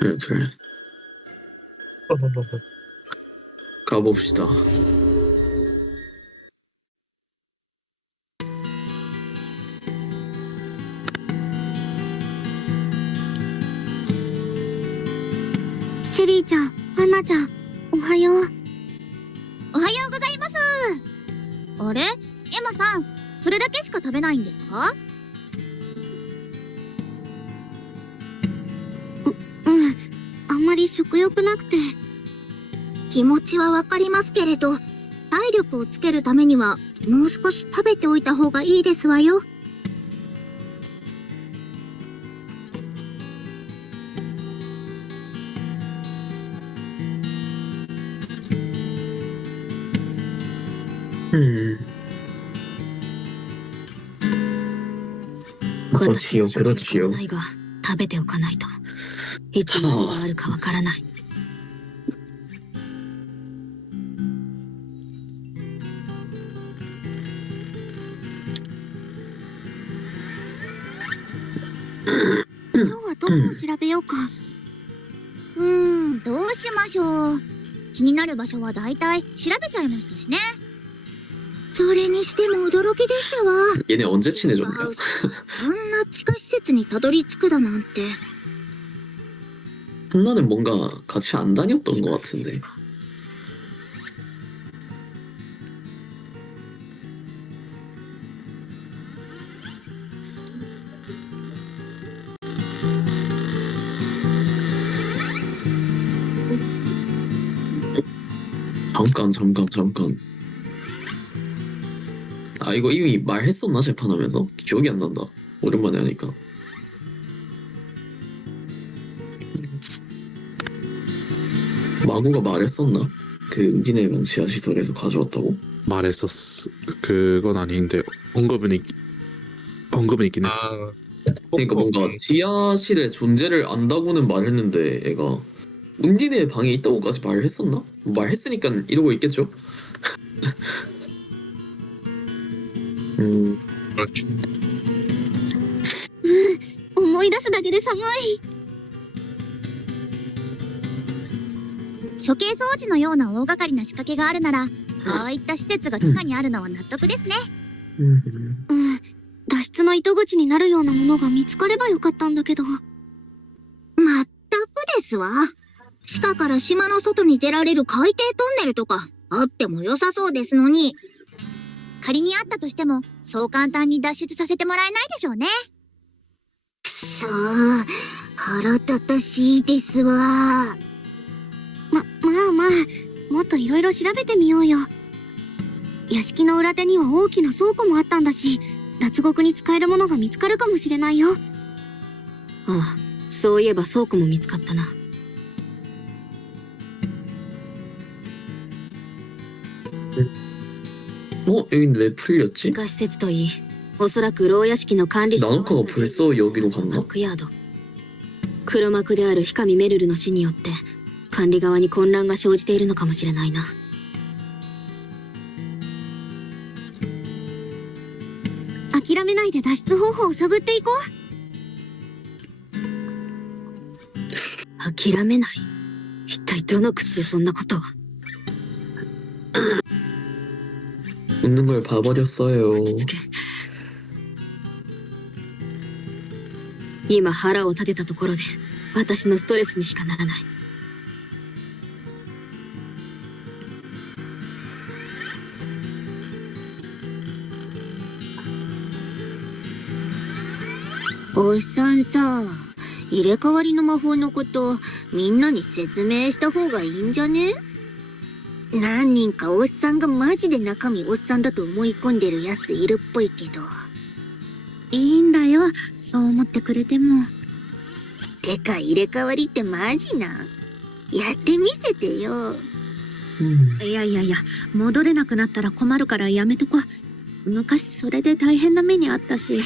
그래, 그래. 가봅시다. 쉐리ちゃん、ハナちゃん、おはよう。おはようございます。あれ、エマさん、それだけしか食べないんですか？あんまり食欲なくて。気持ちはわかりますけれど、体力をつけるためにはもう少し食べておいた方がいいですわよ。그렇지요, 私の食欲 그렇지요. はないが、食べておかないと。いつ何があるかわからない。今日はどこを調べようか。どうしましょう。気になる場所は大体調べちゃいましたしね。それにしても驚きでしたわ。 얘네 언제 친해졌냐? こんな地下施設にたどり着くだなんて。 한나는 뭔가 같이 안 다녔던 것 같은데. 잠깐. 아, 이거 이미 말했었나, 재판하면서? 기억이 안 난다. 오랜만에 하니까. 마구가 말했었나? 그 은기네만 지하시설에서 가져왔다고? 말했었어. 그건 아닌데 언급은 있긴 했어. 아, 그러니까 뭔가 지하실의 존재를 안다고는 말했는데 애가 은디네 방에 있다고까지 말을 했었나? 말했으니까 이러고 있겠죠? 그렇지. 思い出すだけで寒い。処刑掃除のような大掛かりな仕掛けがあるなら、ああいった施設が地下にあるのは納得ですね。脱出の糸口になるようなものが見つかればよかったんだけど。まったくですわ。地下から島の外に出られる海底トンネルとかあっても良さそうですのに。仮にあったとしても、そう簡単に脱出させてもらえないでしょうね。くそー、腹立たしいですわ。まあ、もっといろいろ調べてみようよ。屋敷の裏手には大きな倉庫もあったんだし、脱獄に使えるものが見つかるかもしれないよ。ああ、そういえば倉庫も見つかったな。여긴 왜 풀렸지? 地下施設といい、おそらく牢屋敷の管理者 나노카가 벌써 여기로 バ 갔나? ックヤード。黒幕である氷上メルルの死によって管理側に混乱が生じているのかもしれないな。諦めないで脱出方法を探っていこう。諦めない。一体どの口でそんなことを。 웃는 걸 봐버렸어요. 今腹を立てたところで私のストレスにしかならない。おっさんさ、入れ替わりの魔法のことみんなに説明した方がいいんじゃね？何人かおっさんがマジで中身おっさんだと思い込んでるやついるっぽいけど。いいんだよ、そう思ってくれても。てか入れ替わりってマジなん？やってみせてよ。いや、戻れなくなったら困るからやめとこ。昔それで大変な目にあったし。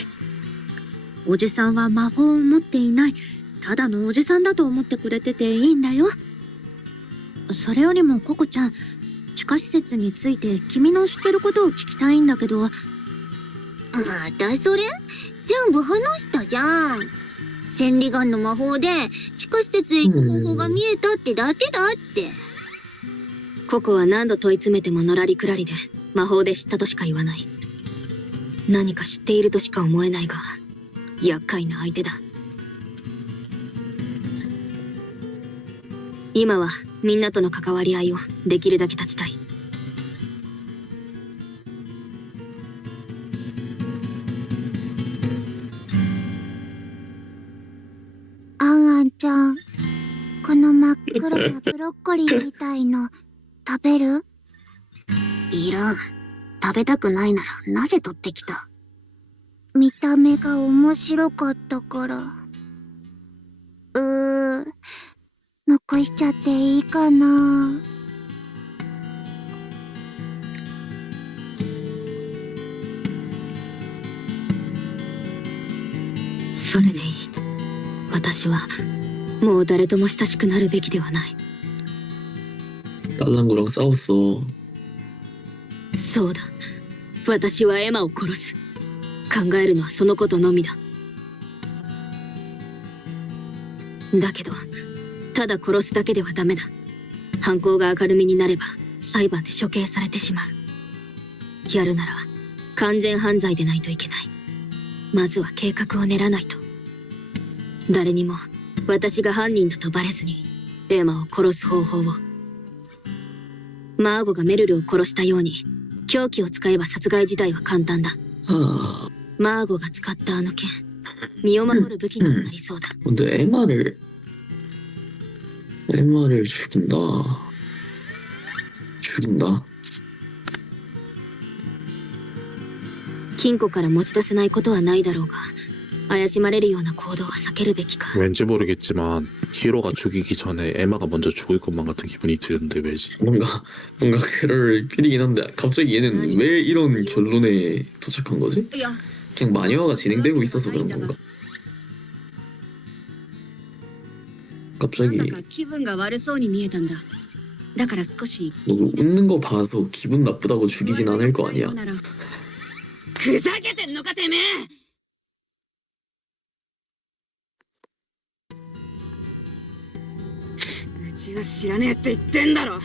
おじさんは魔法を持っていない、ただのおじさんだと思ってくれてていいんだよ。それよりもココちゃん、地下施設について君の知ってることを聞きたいんだけど。またそれ？全部話したじゃん。千里眼の魔法で地下施設へ行く方法が見えたってだけだって。ココは何度問い詰めてものらりくらりで魔法で知ったとしか言わない。何か知っているとしか思えないが厄介な相手だ。今はみんなとの関わり合いをできるだけ断ちたい。あんあんちゃん、この真っ黒なブロッコリーみたいの食べる？いらん。食べたくないならなぜ取ってきた？見た目が面白かったから。残しちゃっていいかな？それでいい。私はもう誰とも親しくなるべきではない。 딸랑구랑 싸웠어. そうだ。私はエマを殺す。考えるのはそのことのみだ。だけどただ殺すだけではダメだ。犯行が明るみになれば裁判で処刑されてしまう。やるなら完全犯罪でないといけない。まずは計画を練らないと。誰にも私が犯人だとバレずにエマを殺す方法を。マーゴがメルルを殺したように凶器を使えば殺害自体は簡単だ。하... マーゴが使ったあの剣、身を守る武器になりそうだ。 근데 에마를 죽인다. 金庫から持ち出せないことはないだろうが、怪しまれるような行動は避けるべきか。 왠지 모르겠지만 히로가 죽이기 전에 에마가 먼저 죽을 것만 같은 기분이 드는데 왜지? 뭔가 그럴 필이긴 한데 갑자기 얘는 왜 이런 결론에 도착한 거지? 그냥 마녀가 진행되고 있어서 그런 건가? 갑자기 なんだか気分が悪そうに見えたんだ。だから少し 너 웃는 거 봐서 기분 나쁘다고 죽이진 않을 거 아니야. ふざけてんのかてめえ。うちは知らねえって言ってんだろ。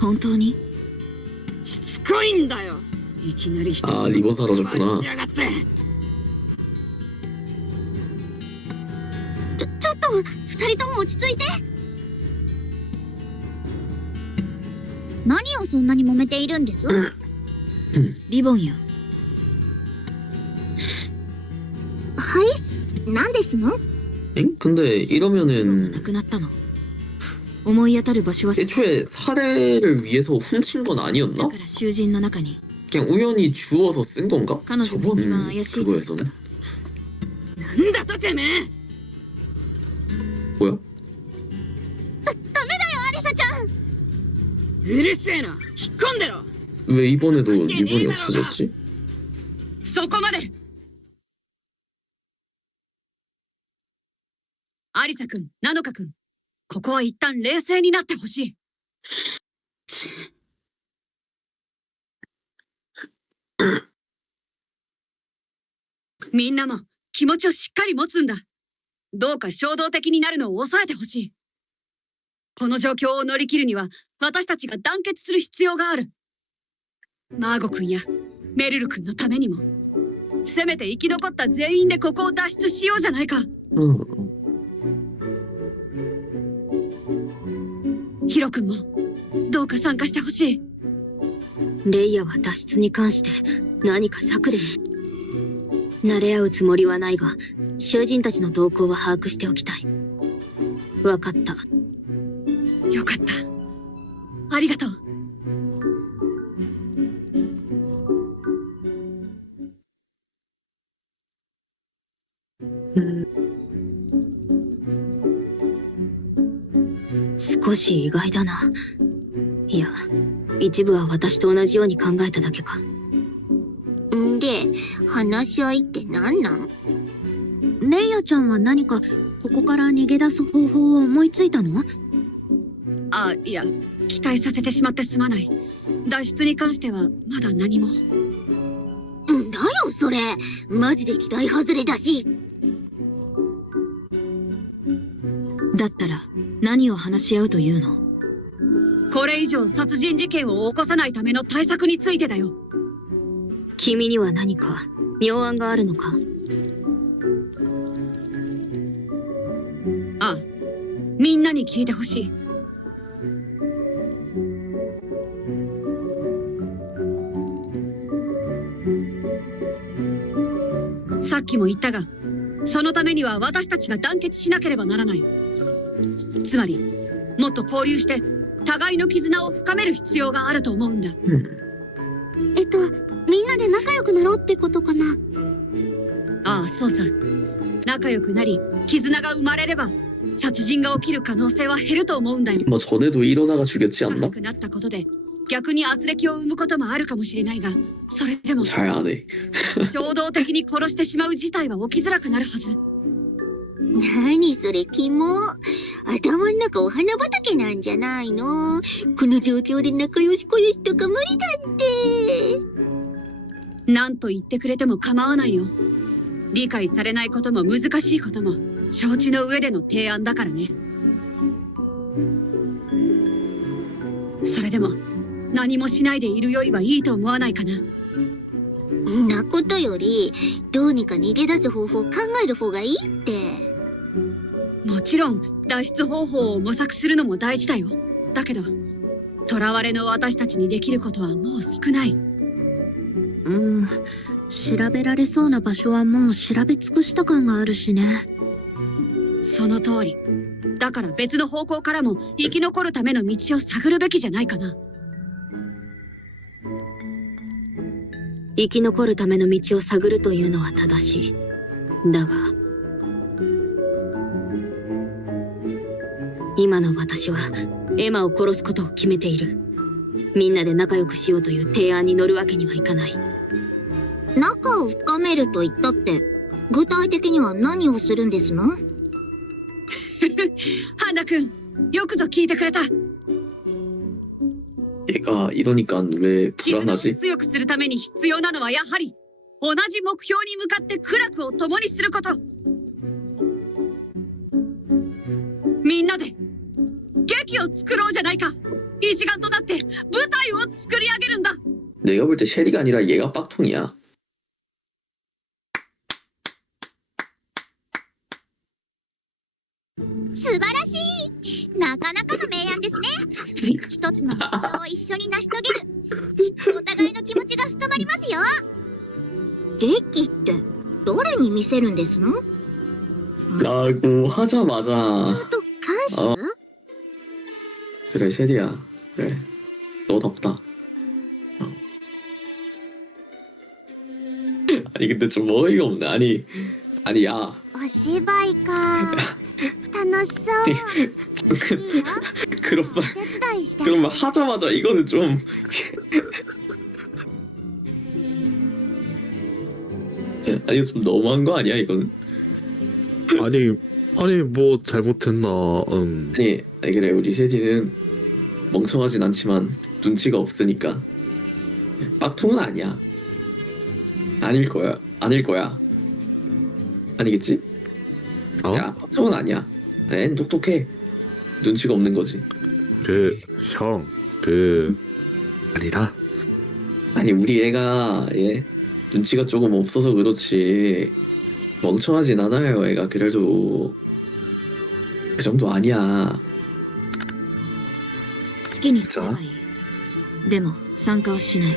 本当に？しつこいんだよ。いきなり人 아 리버 사라졌구나. しやがって。ちょっと二人とも落ち着いて。何をそんなに揉めているんです？リボンよ。何ですの？ 엥? 근데 亡 이러면은 くなったの。思い当たる場所は 애초에 살해를 위해서 훔친 건 だ 아니었나? から囚人の中に 그냥 우연히 주워서 쓴 건가?彼女が 저번 一番怪しい 그거에서는 なんだとてめえ。 뭐야? アリサちゃん。うるせえな。引っ込んでろ。 왜 이번에도 리본이 없어졌지? そこまで。アリサ君、ナノカ君、ここは一旦冷静になってほしい。みんなも気持ちをしっかり持つんだ。どうか衝動的になるのを抑えてほしい。この状況を乗り切るには私たちが団結する必要がある。マーゴ君やメルル君のためにも。せめて生き残った全員でここを脱出しようじゃないか。 응. ヒロ君もどうか参加してほしい。レイヤは脱出に関して何か策でも。慣れ合うつもりはないが、囚人たちの動向は把握しておきたい。わかった。よかった。ありがとう。少し意外だな。いや、一部は私と同じように考えただけか。んで、話し合いって何なん？レイヤちゃんは何かここから逃げ出す方法を思いついたの？あ、いや、期待させてしまってすまない。脱出に関してはまだ何も。んだよそれ。マジで期待外れだし。だったら何を話し合うというの？これ以上殺人事件を起こさないための対策についてだよ。君には何か妙案があるのか？ああ、みんなに聞いてほしい。さっきも言ったが、そのためには私たちが団結しなければならない。つまり、もっと交流して互いの絆を深める必要があると思うんだ。みんなで仲良くなろうってことかな。ああ、そうさ。仲良くなり、絆が生まれれば、殺人が起きる可能性は減ると思うんだよ。 뭐 전에도 이러다가 죽였지 仲 않나? 良くなったことで、逆に圧力を生むこともあるかもしれないが、それでも 잘 안 해. 衝動的に殺してしまう事態は起きづらくなるはず。何それキモ。頭ん中お花畑なんじゃないの？この状況で仲良しこよしとか無理だって。何と言ってくれても構わないよ。理解されないことも難しいことも承知の上での提案だからね。それでも何もしないでいるよりはいいと思わないかな。んなことよりどうにか逃げ出す方法を考える方がいいって。もちろん脱出方法を模索するのも大事だよ。だけど囚われの私たちにできることはもう少ない。調べられそうな場所はもう調べ尽くした感があるしね。その通り。だから別の方向からも生き残るための道を探るべきじゃないかな。生き残るための道を探るというのは正しい。だが今の私はエマを殺すことを決めている。みんなで仲良くしようという提案に乗るわけにはいかない。仲を深めると言ったって、具体的には何をするんですの？ハンナ君、よくぞ聞いてくれた。 얘가 이러니까 왜 絆を 불안하지? 強くするために必要なのはやはり同じ目標に向かって苦楽を共にすること。みんなで劇を作ろうじゃないか。一丸となって舞台を作り上げるんだ。 내가 볼 때 쉐리가 아니라 얘가 빡통이야. 素晴らしい。なかなかの明暗ですね。一つの目標を一緒に成し遂げる。きっとお互いの気持ちが深まりますよ。劇って誰に見せるんですの？ 라고 하자마자 と監視？ 그래 쉐리야 그래 너답다. 아니 근데 좀 어이가 없네. 아니 야 お芝居か。楽しそう。いいよ。 그런 말 お手伝いして。 그런 말 하자마자 이거는 좀 아니 좀 너무한 거 아니야 이거는? 아니 뭐 잘못했나? 아니 그래 우리 쉐리는 멍청하진 않지만 눈치가 없으니까 빡통은 아니야. 아닐 거야. 아니겠지? 어? 야 빡통은 아니야. 앤 똑똑해. 눈치가 없는 거지. 형 아니다. 아니 우리 애가 눈치가 조금 없어서 그렇지 멍청하진 않아요. 애가 그래도 그 정도 아니야. 好きにすればいい。でも参加はしない。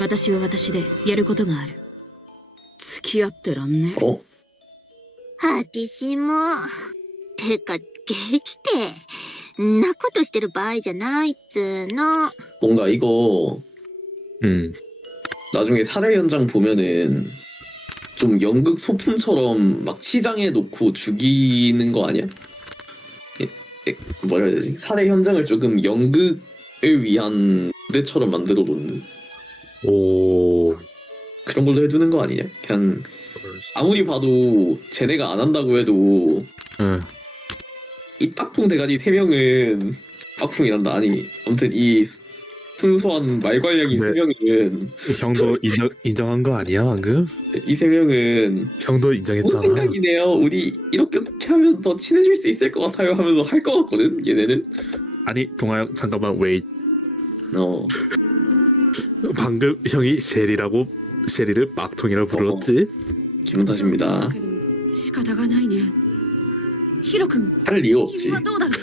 私は私でやることがある。付き合ってらんね。 어? 私も。てか、劇って、んなことしてる場合じゃないっつーの。 뭔가 이거 나중에 살해 현장 보면은 좀 연극 소품처럼 막 치장해 놓고 죽이는 거 아니야? 뭐라 해야 되지? 살해 현장을 조금 연극을 위한 무대처럼 만들어 놓는 오. 그런 걸로 해두는 거 아니냐? 그냥 아무리 봐도 쟤네가 안 한다고 해도 응. 이 빡통 대가리 3명은 빡통이란다. 아니 아무튼 이 순수한 말괄량이 네. 세 명은 형도 인정한 거 아니야 방금? 이 세 명은 형도 뭔 인정했잖아. 생각이네요. 우리 이렇게 하면 더 친해질 수 있을 것 같아요 하면서 할 것 같거든. 얘네는. 아니 동아 형 잠깐만 웨이. 방금 형이 셰리를 막통이라고 불렀지? 기분 탓입니다. けど仕方がないね。ヒロ君、 할 리가 君 없지. はどうだろう。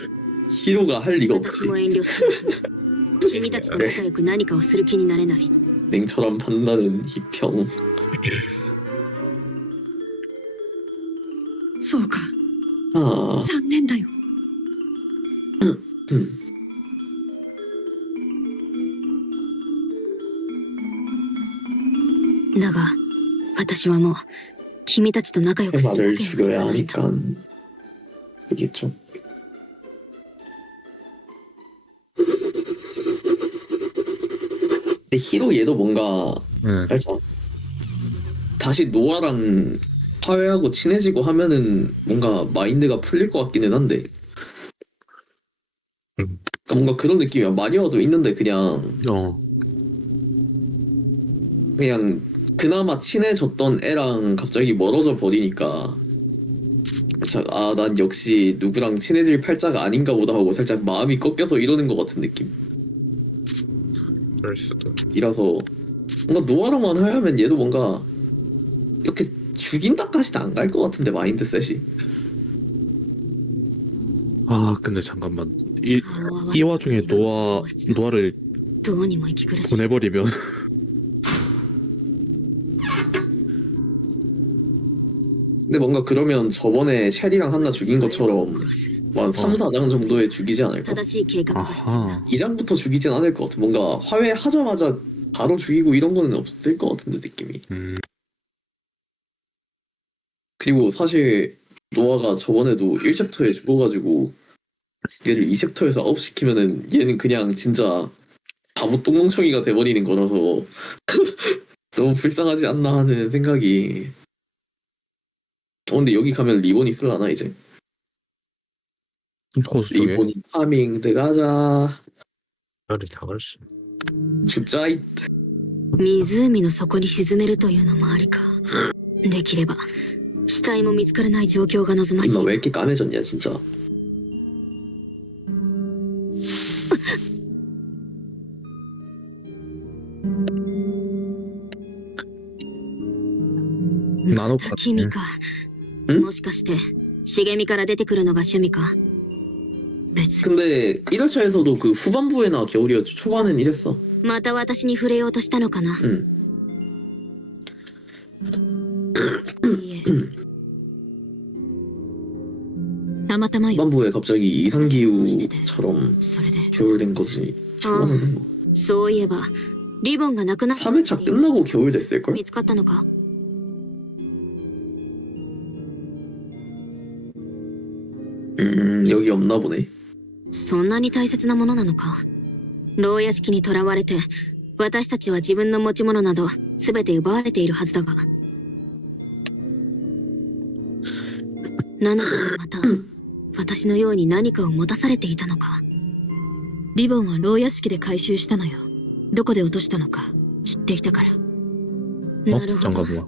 히로가 할 리가 私 없지. も遠慮してない君たちと仲良く何かをする気になれない 냉철한 판단은 희평. そうか、 아, 残念だよ。だが私はもう君たちと仲良くするわけ 해마를 にはい 죽여야 かないんだ 하니까 그겠죠. 근데 히로 얘도 뭔가 응. 살짝 다시 노아랑 화해하고 친해지고 하면은 뭔가 마인드가 풀릴 것 같기는 한데. 그러니까 뭔가 그런 느낌이야. 마리아도 있는데 어. 그냥 그나마 친해졌던 애랑 갑자기 멀어져 버리니까 살짝 난 역시 누구랑 친해질 팔자가 아닌가 보다 하고 살짝 마음이 꺾여서 이러는 것 같은 느낌. 그럴 수도. 이라서 뭔가 노아랑만 하면 얘도 뭔가 이렇게 죽인다까지는 안 갈 것 같은데 마인드셋이. 아 근데 잠깐만 이 顔は 이 와중에 노아를 どうにも息苦しい 보내버리면 근데 뭔가 그러면 저번에 쉘이랑 한나 죽인 것처럼 殺す 한 3, 4장 정도에 죽이지 않을까? 正しい計画が必要だ 아하 2장부터 죽이진 않을 것 같아. 뭔가 화해하자마자 바로 죽이고 이런 거는 없을 것 같은데 느낌이. 그리고 사실 노아가 저번에도 1챕터에 죽어가지고 얘를 2챕터에서 아웃시키면은 얘는 그냥 진짜 바보 똥멍청이가 돼버리는 거라서 너무 불쌍하지 않나 하는 생각이. 근데 여기 가면 리본 있을라나 이제? 포스 쪽에 리본 파밍 들어가자. 별이 다 그럴 수. 죽자 이. 湖の底に沈めるというのもありかできれば死体も見つからない状況が望ましい 임마 왜 이렇게 까매졌냐 진짜. 나노 君かんもしかして茂みから出てくるのが趣味か別に 근데 1월차에서도 그 후반부에나 겨울이었지. 초반엔 이랬어. また私に触れようとしたのかな 응. いいえたまたまよ 후반부에 갑자기 이상기후처럼 それで 겨울 된 거지. 초반에는 뭐. そういえばリボンがなくなった 3회차 끝나고 겨울 됐을걸? 見つかったのか 여기 없나 보네. そんなに大切なものなのか牢屋敷に囚われて私たちは自分の持ち物など全て奪われているはずだがなのにまた私のように何かを持たされていたのかリボンは牢屋敷で回収したのよどこで落としたのか知っていたから 어? なるほど 잠깐만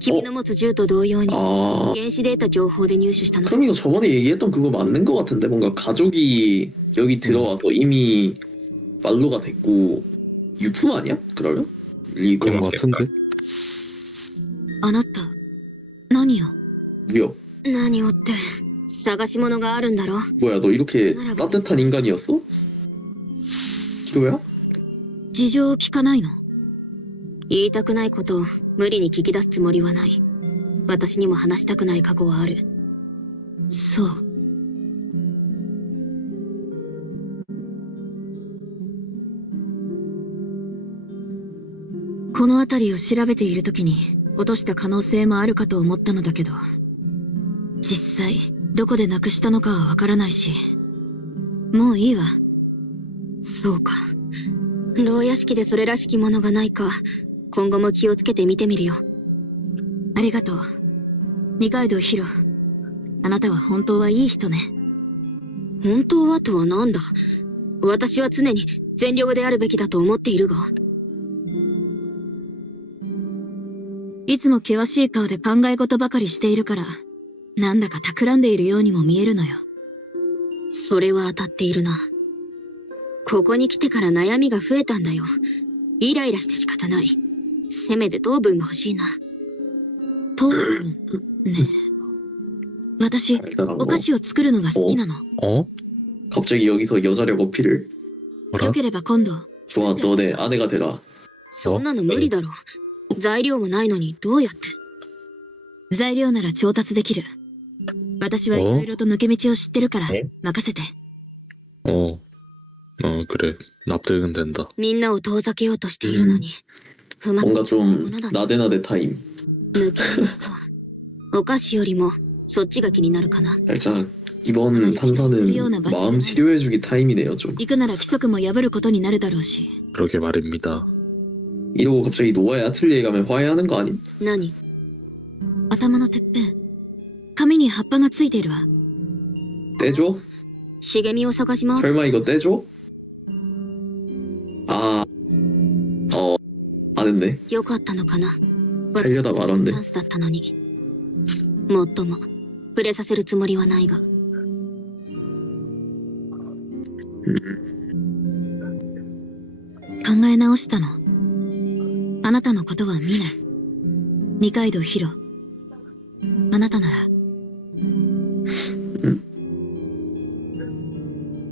君の持つ銃と同様に 아, 原子データ情報で入手したの 그럼 이거 저번에 얘기했던 그거 맞는 거 같은데. 뭔가 가족이 여기 들어와서 이미 말로가 됐고 유품 아니야? 그러면? 그런 거 같은데 あなた何を 무역. 何をって探し物があるんだろ 뭐야 너 이렇게 따뜻한 인간이었어? 히로야? 事情を聞かないの言いたくないことを無理に聞き出すつもりはない私にも話したくない過去はあるそうこの辺りを調べている時に落とした可能性もあるかと思ったのだけど実際どこでなくしたのかはわからないしもういいわそうか牢屋敷でそれらしきものがないか今後も気をつけて見てみるよありがとう二階堂ヒロあなたは本当はいい人ね本当はとはなんだ私は常に全力であるべきだと思っているが。いつも険しい顔で考え事ばかりしているから、なんだか企んでいるようにも見えるのよ。それは当たっているな。ここに来てから悩みが増えたんだよ。イライラして仕方ない。せめて糖分が欲しいな。糖分ねえ。私、 달달한 お 거. 菓子を作るのが好きなの。 어? 갑자기 여기서 여자력 어필을. 뭐라? よければ今度。 좋아, 너네 아내가 되라. そんなの無理だろ。材料もないのにどうやって。材料なら調達できる。私はいろいろと抜け道を知ってるから任せて。 어. 그래. 납득은 된다. みんなを遠ざけようとしているのに。不満 뭔가 なも 좀 のだね。 나대나대 타임. 抜け道か。お菓子よりもそっちが気になるかな。 살짝 이번 탐사는 마음 치료해주기 타임이네요 좀. 行くなら規則も破ることになるだろうし。 그러게 말입니다. 이러고 갑자기 노아의 아틀리에 가면 화해하는 거 아님? 何？頭のてっぺん。紙に葉っぱがついているわ。 떼줘? 茂みを探し回る。 설마 이거 떼줘? 아, 안 했네. よかったのかな。 하려다 チ 말았네. ャンスだったのに。もっとも触れさせるつもりはないが。考え直したの。あなたのことは見ない。二階堂ヒロ。あなたなら。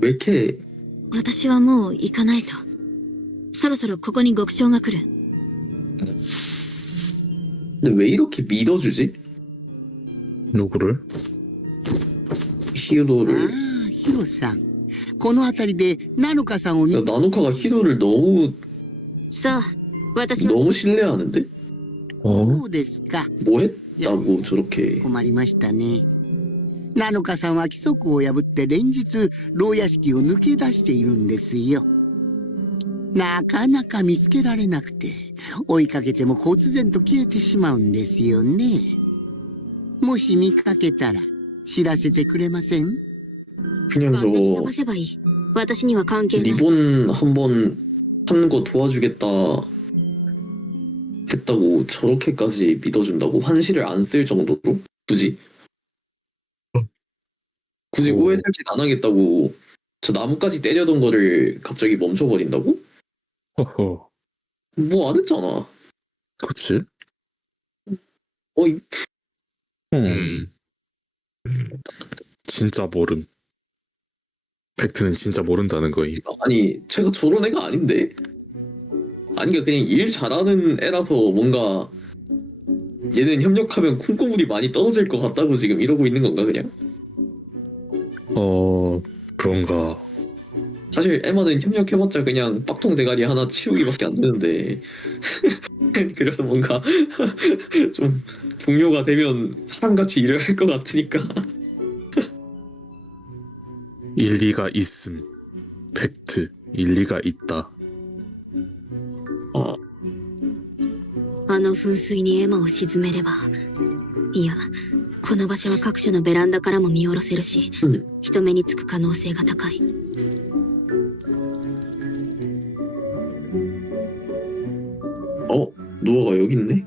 왜 이렇게 私はもう行かないと。そろそろここに極小が来る。 근데 왜 이렇게 믿어주지? 누구를? 히로를. ああ、ヒロさん。この辺りでナノカさんを見 야, 나노카가 히로를 너무 さあ、私は 너무 신뢰하는데? 어? そうですか。 뭐 했다고 저렇게. 困りましたね。ナノカさんは規則を破って連日牢屋敷を抜け出しているんですよ。なかなか見つけられなくて、追いかけても忽然と消えてしまうんですよね。もし見かけたら知らせてくれません？ 그냥 勝手に 저거 探せばいい。私には関係ない。 리본 한번 한 거 도와주겠다 했다고 저렇게까지 믿어준다고? 환시를 안 쓸 정도로? 굳이? 굳이 오. 오해 살짓 안 하겠다고 저 나무까지 때려던 거를 갑자기 멈춰버린다고? 허허. 뭐 안 했잖아. 그치? 어이, 진짜 모름. 팩트는 진짜 모른다는 거임. 아니 제가 저런 애가 아닌데? 아니 그냥 일 잘하는 애라서 뭔가 얘는 협력하면 콩고물이 많이 떨어질 것 같다고 지금 이러고 있는 건가 그냥? 그런가. 사실 에마는 협력해봤자 그냥 빡통 대가리 하나 치우기밖에 안 되는데 그래서 뭔가 좀 동료가 되면 사람같이 일을 할 것 같으니까. 일리가 있음. 팩트. 일리가 있다. あの噴水にエマを沈めれば。いや、この場所は各所のベランダからも見下ろせるし、人目につく可能性が高い。 노아가 여기 있네?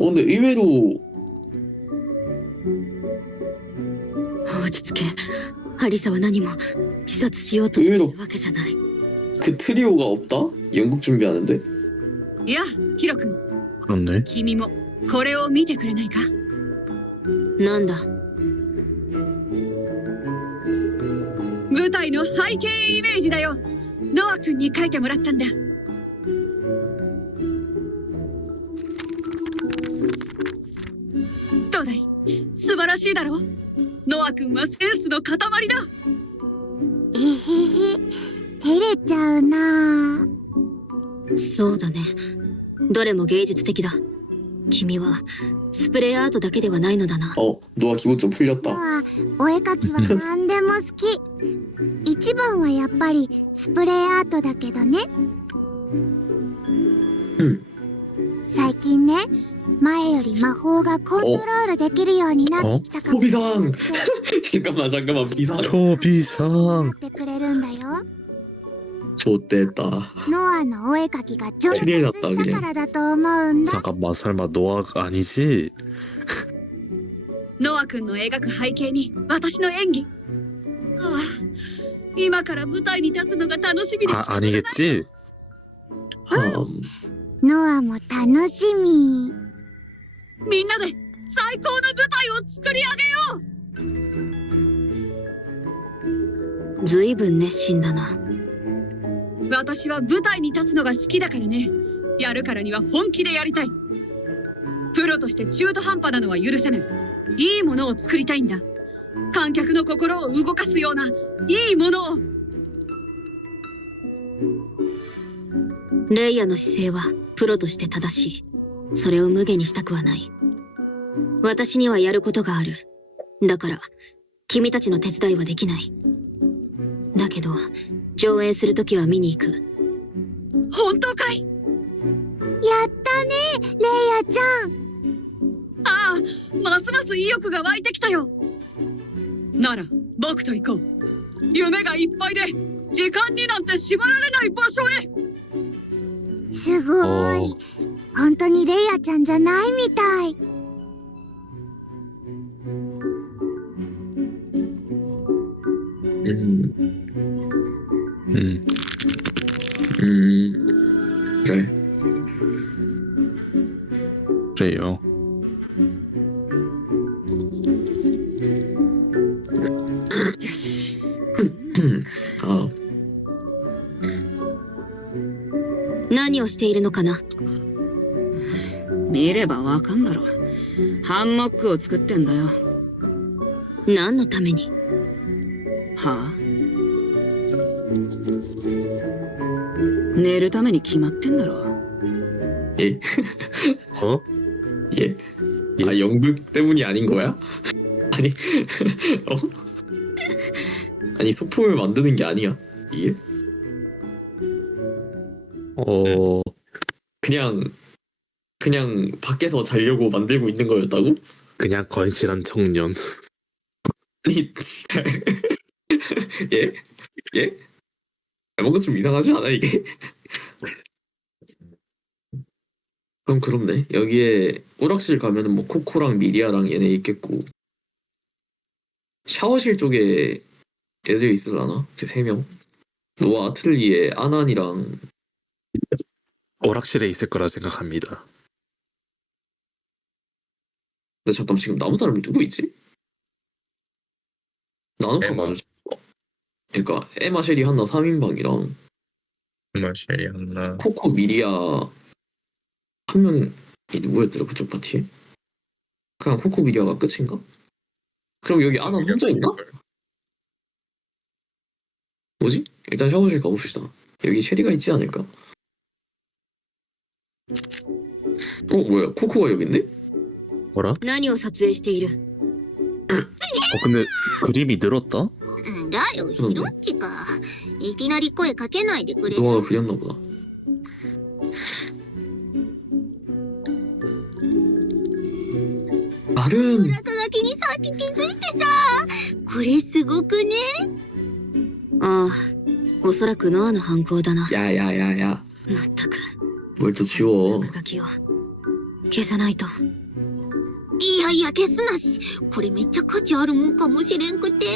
근데 의외로 落ち着け。ハリサは何も自殺しようとしているわけじゃない。 그 트리오가 없다? 연극 준비하는데? いや、ヒロ君、 그렇네. 君もこれを見てくれないか？なんだ。舞台の背景イメージだよ。ノア君に描いてもらったんだ。どうだい？素晴らしいだろう。ノア君はセンスの塊だ。えへへ、照れちゃうな。そうだね。どれも芸術的だ。君はスプレーアートだけではないのだな。 노아 기분 좀 今 풀렸다. はお絵描きは何でも好き。一番はやっぱりスプレーアートだけどね。最近ね、前より魔法がコントロールできるようになってきたかもしれなくて 잠깐만 비상 초비상 ってくれるんだよ。 좋댔다 ノアのお絵描きが上達したからだと思うんだ。 잠깐만 설마 노아가 아니지? ノア君の描く背景に私の演技。はあ、今から舞台に立つのが楽しみです。 아니겠지?ノアも楽しみ。みんなで最高の舞台を作り上げよう。ずいぶん熱心だな。私は舞台に立つのが好きだからね。やるからには本気でやりたい。プロとして中途半端なのは許せない。いいものを作りたいんだ。観客の心を動かすようないいものを。レイヤの姿勢はプロとして正しい。それを無下にしたくはない。私にはやることがある。だから君たちの手伝いはできない。だけど上演するときは見に行く。本当かい？やったね、レイヤちゃん。ああ、ますます意欲が湧いてきたよ。なら僕と行こう。夢がいっぱいで時間になんて縛られない場所へ。すごい。本当にレイヤちゃんじゃないみたい。음. 그래. 그래요. 아, 何をしているのかな。見ればわかんだろ。ハンモックを作ってんだよ。何のために。はあ、寝るために決まってんだろ。 예? 어? 예? 아, 연극 때문이 아닌 거야? 아니, 어? 아니, 소품을 만드는 게 아니야. 이게? 어, 그냥 밖에서 자려고 만들고 있는 거였다고? 그냥 건실한 청년. 아니, 예? 예? 뭔가 좀 이상하지 않아, 이게? 그럼 그렇네. 여기에 오락실 가면은 뭐 코코랑 미리아랑 얘네 있겠고, 샤워실 쪽에 애들 있을라나? 그 3명. 노아 아틀리에 아난이랑. 오락실에 있을 거라 생각합니다. 근데 잠깐 지금 남은 사람이 누구 있지? 나누카 에마. 마주. 그러니까 에마 쉐리 한나 3인방이랑 마셸이 하나. 코코 미리아 한 명이 누구였더라 그쪽 파티에? 그냥 코코 미리아가 끝인가? 그럼 여기 아난 혼자 있나? 뭐지? 일단 샤워실 가봅시다. 여기 쉐리가 있지 않을까? 뭐야 코코가 여기 있네? 뭐라? 何を撮影している。 근데 그림이 늘었다? んだよ、ヒロッチか。いきなり声かけないでくれる。 노아가 그렸나 보다. 말은 落書きにさっき気づいてさ。これすごくね。ああ、おそらくノアの犯行だな。 야야야야 まったく 뭘 또 지워. 落書きを消さないと。いやいや、消すなし。これめっちゃ価値あるもんかもしれんくて。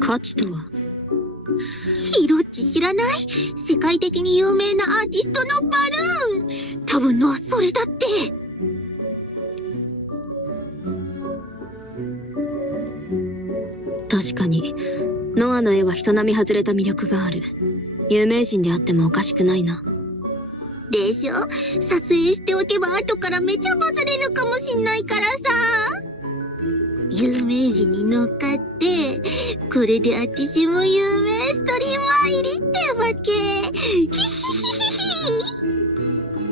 価値とは。ヒロッチ知らない？世界的に有名なアーティストのバルーン。多分のはそれだって。確かにノアの絵は人並み外れた魅力がある。有名人であってもおかしくないな。でしょ？撮影しておけば後からめちゃバズれるかもしんないからさ。有名人に乗っかって、これで私も有名ストリーマー入りってわけ。ヒヒヒヒヒ。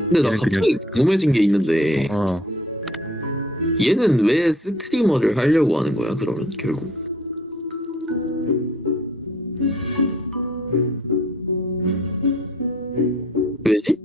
근데 나 갑자기 궁금해진 게 있는데 어. 얘는 왜 스트리머를 하려고 하는 거야 그러면 결국? 왜지?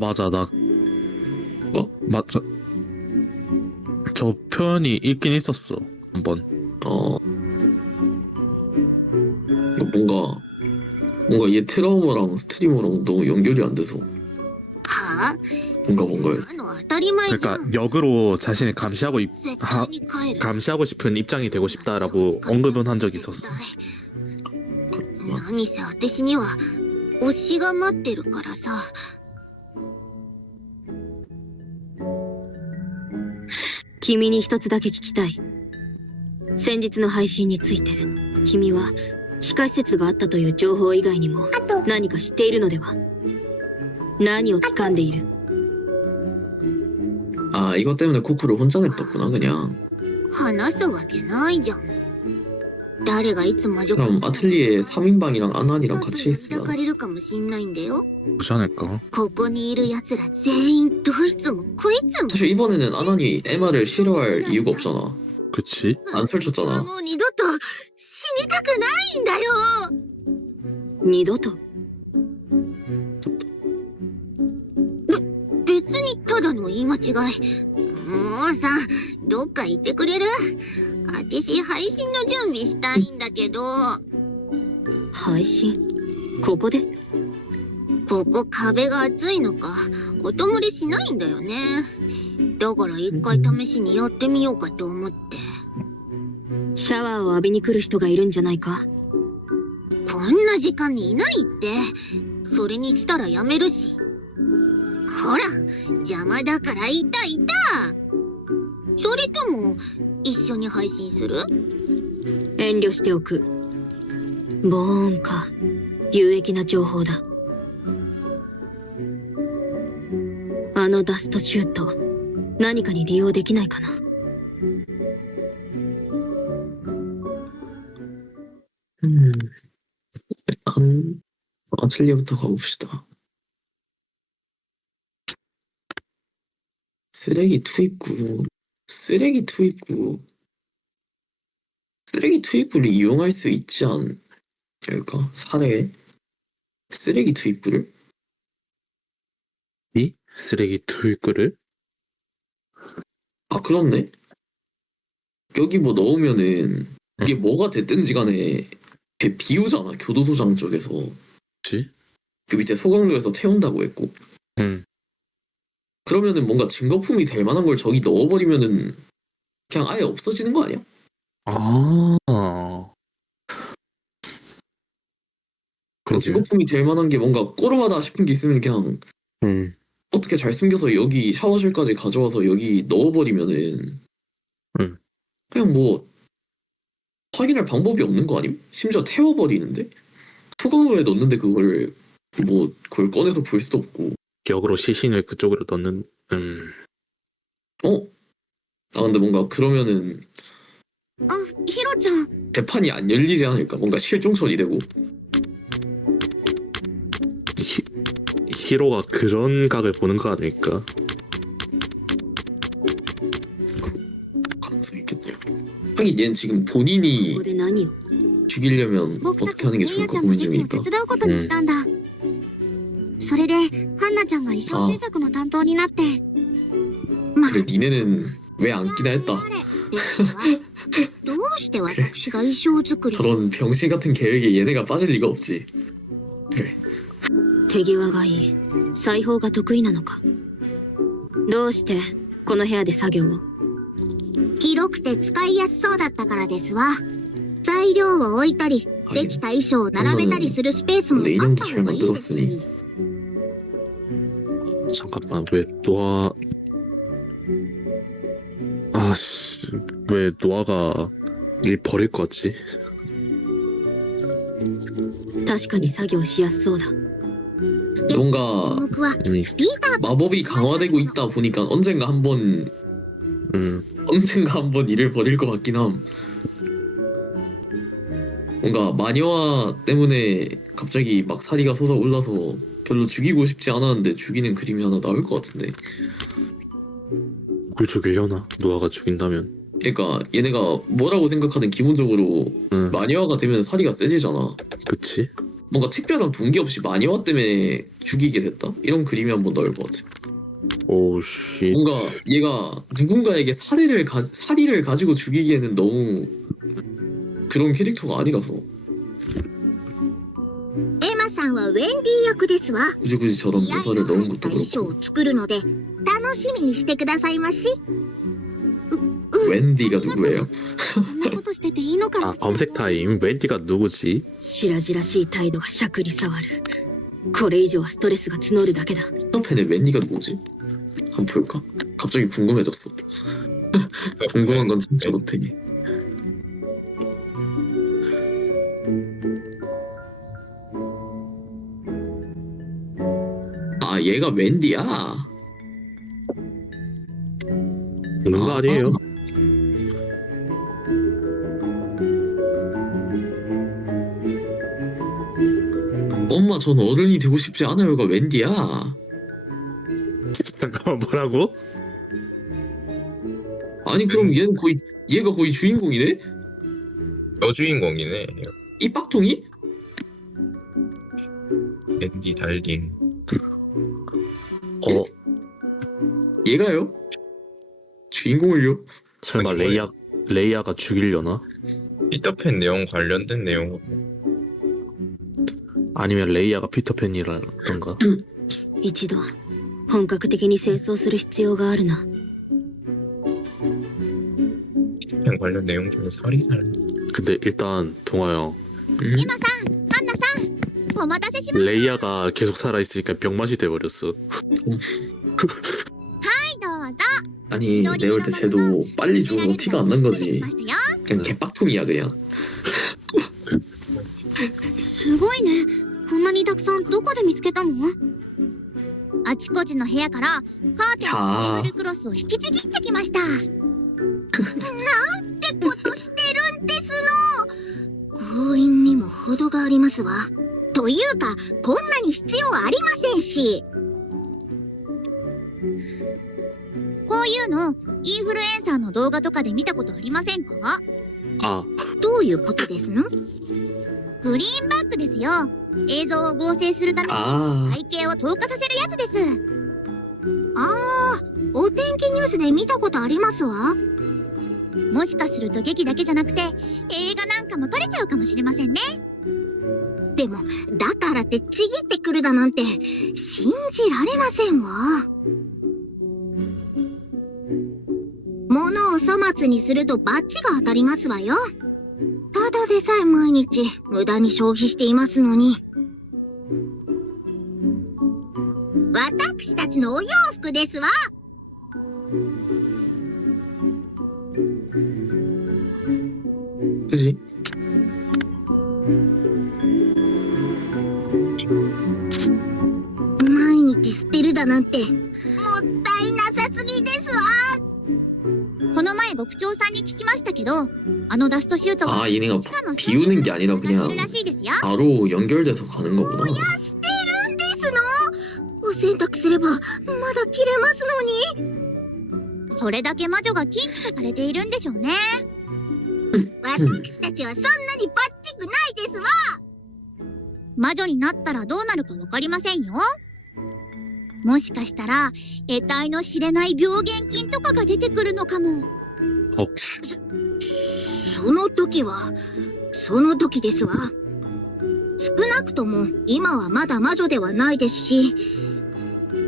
맞아. 나 뭐? 맞아. 저 표현이 있긴 있었어. 한번. 뭔가 얘 트라우마랑 스트리머랑 너무 연결이 안 돼서 はあ 뭔가였어. 当たり前じゃ 그러니까 ん 역으로 자신이 감시하고 絶対に帰る 감시하고 싶은 입장이 되고 싶다라고 언급은 한 적이 있었어. 何せ私には推しが待ってるからさ。君に一つだけ聞きたい。先日の配信について、君は地下施設があったという情報以外にも何か知っているのでは？何を掴んでいる？ 아 이것 때문에 코코를 혼자 냅뒀구나 그냥. 話すわけないじゃん。誰がいつ魔女 그럼 아틀리에 3인방이랑 아난이랑 같이 抱 있으면 かれるかもしんないんだよ。 그렇지 않을까? ここにいる奴ら全員どいつもこいつも 사실 이번에는 아난이 에마를 싫어할 이유가 없잖아. 그치? 안 설쳤잖아. もう二度と死にたくないんだよ。二度と？別にただの言い間違い。もうさ、どっか行ってくれる？私配信の準備したいんだけど。配信？ここで？ここ壁が厚いのか音漏れしないんだよね。だから一回試しにやってみようかと思って。シャワーを浴びに来る人がいるんじゃないか？こんな時間にいないって。それに来たらやめるし。ほら、邪魔だからいたいた。それとも一緒に配信する？遠慮しておく。防音か。有益な情報だ。あのダストシュート、何かに利用できないかな。 일단 아틀리에부터 가봅시다. 쓰레기 투입구 쓰레기 투입구를 이용할 수 있지 않을까? 사례 쓰레기 투입구를? 이 쓰레기 투입구를? 아 그렇네. 여기 뭐 넣으면은 이게 뭐가 됐든지 간에 걔 비우잖아. 교도소장 쪽에서 그치? 그 밑에 소강로에서 태운다고 했고. 응. 그러면은 뭔가 증거품이 될 만한 걸 저기 넣어버리면은 그냥 아예 없어지는 거 아니야? 아. 그러게. 증거품이 될 만한 게 뭔가 꼬름하다 싶은 게 있으면 그냥 응. 어떻게 잘 숨겨서 여기 샤워실까지 가져와서 여기 넣어버리면은 응. 그냥 뭐 확인할 방법이 없는 거 아님? 심지어 태워버리는데? 소강로에 넣는데 그걸 뭐 그걸 꺼내서 볼 수도 없고. 역으로 시신을 그쪽으로 넣는. 아 근데 뭔가 그러면은 あ、ヒロちゃん。 재판이 안 열리지 않을까? 뭔가 실종설이 되고. 히로가 그런 각을 보는 거 아닐까? 가능성이 있겠네요. 하긴 얘는 지금 본인이 ここで何を？ 죽이려면 僕た 어떻게 ちも 하는 게 ミヤ 좋을까 ちゃんの 고민 劇を 중이니까. 手伝うことにしたんだ。それで、ハンナちゃんが衣装制作の担当になって。まあ 그래 니네는 왜 안 끼나 했다. ですわ。どうして私が衣装作り？ 저런 병신 같은 계획에 얘네가 빠질 리가 없지. 그래. 手際がいい。裁縫が得意なのか。どうしてこの部屋で作業を？広くて使いやすそうだったからですわ。材料を置いたり、できた衣装を並べたりするスペースもあった方がいいですし。 잠깐만 왜 노아 아씨 왜 노아가 일 버릴 것 같지? 確かに作業しやすそうだ。 뭔가 僕は 아니 ピーター 마법이 강화되고 있다 보니까 언젠가 한번 일을 벌일 것 같긴 함. 뭔가 마녀화 때문에 갑자기 막 사리가 솟아올라서 별로 죽이고 싶지 않았는데 죽이는 그림이 하나 나올 것 같은데. 뭘 죽이려나? 노아가 죽인다면. 그러니까 얘네가 뭐라고 생각하든 기본적으로 응. 마녀화가 되면 사리가 세지잖아. 그치? 뭔가 특별한 동기 없이 마녀와 때문에 죽이게 됐다? 이런 그림이 한번 나올 것 같아. 오씨. 뭔가 얘가 누군가에게 사리를 가지고 죽이기에는 너무 그런 캐릭터가 아니라서 エマさんはウェンディ役ですわ。 굳이 저런 いやいや 묘사를 넣은 것도 衣装 그렇고 を作るので楽しみにしてくださいまし。 웬디가 누구예요? こんなことしてていいのか 아 な。 검색 타임. 웬디가 누구지? 白々しい態度がしゃくり障る。これ以上はストレスが募るだけだ。 피터팬의 웬디가 누구지? 한번 볼까? 갑자기 궁금해졌어. 궁금한 건 진짜 못해. 아 얘가 웬디야? 죽는 거 아니에요? 엄마 전 어른이 되고 싶지 않아요가 웬디야? 잠깐만 뭐라고? 아니 그럼 얘가 거의 주인공이네? 여주인공이네. 이 빡통이? 앤디 달린. 어 얘가요? 주인공을요? 설마 아니, 레이아가 죽이려나? 피터팬 내용 관련된 내용. 아니면 레이아가 피터팬이라던가. 一度本格的に清掃する必要があるな。 피터팬 관련 내용 중에 살인을. 근데 일단 동아 형 うんエマさん、アンナさん、お待たせしました。 레이아가 계속 살아있으니까 병맛이 돼버렸어. はい、どうぞ。 아니 내가 볼 때 쟤도 빨리 죽어서 티가 안 난 거지. ましたよ。 그냥 개빡통이야 그냥. すごいね。こんなにたくさんどこで見つけたの？あちこちの部屋からカーテンとテーブルクロスを引きちぎってきました。なんてことしてるんですの。強引にも程がありますわ。というか、こんなに必要ありませんし。こういうのインフルエンサーの動画とかで見たことありませんか？ 아 どういうことですの？グリーンバックですよ。映像を合成するために 아 背景を透過させるやつです。ああ、お天気ニュースで見たことありますわ。もしかすると劇だけじゃなくて映画なんかも撮れちゃうかもしれませんね。でもだからってちぎってくるだなんて信じられませんわ。物を粗末にするとバチが当たりますわよ。ただでさえ毎日無駄に消費していますのに。私たちのお洋服ですわ。 그지? 毎日捨てるだなんてもったいなさすぎですわ。この前牧長さんに聞きましたけど、あのダストシュートは 아 얘네가 地下の 비우는 게 아니라 する 그냥 らしいですよ。 바로 연결돼서 가는 거구나. してるんですの。お洗濯すればまだ切れますのに。それだけ魔女が禁忌とされているんでしょうね。私たちはそんなにバッチくないですわ。魔女になったらどうなるかわかりませんよ。もしかしたら得体の知れない病原菌とかが出てくるのかも。어 その時はその時ですわ。少なくとも今はまだ魔女ではないですし、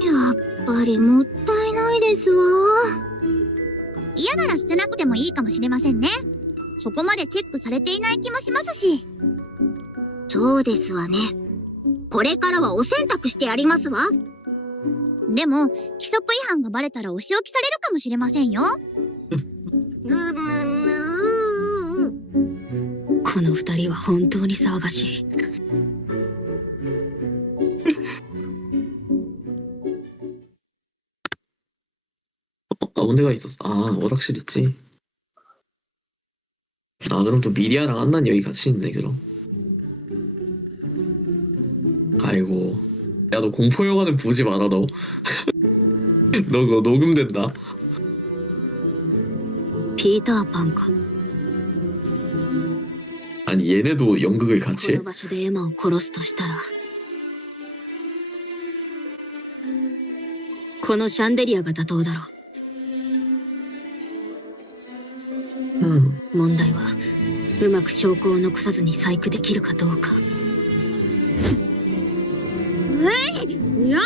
やっぱりもったいないですわ。嫌なら捨てなくてもいいかもしれませんね。そこまでチェックされていない気もしますし。そうですわね。これからはお洗濯してやりますわ。でも規則違反がバレたらお仕置きされるかもしれませんよ。この二人は本当に騒がしい。 나온 데가 있었어. 아 오락실 있지. 아 그럼 또 미리아랑 안난 여기 같이 있네 그럼. 아이고 야 너 공포 영화는 보지 마라 너. 너 그거 녹음된다. ピーターパンか。 아니 얘네도 연극을 こ 같이 해? の場所でエマを殺すとしたらこのシャンデリアが妥当だろ 問題はうまく証拠を残さずに細工できるかどうかいや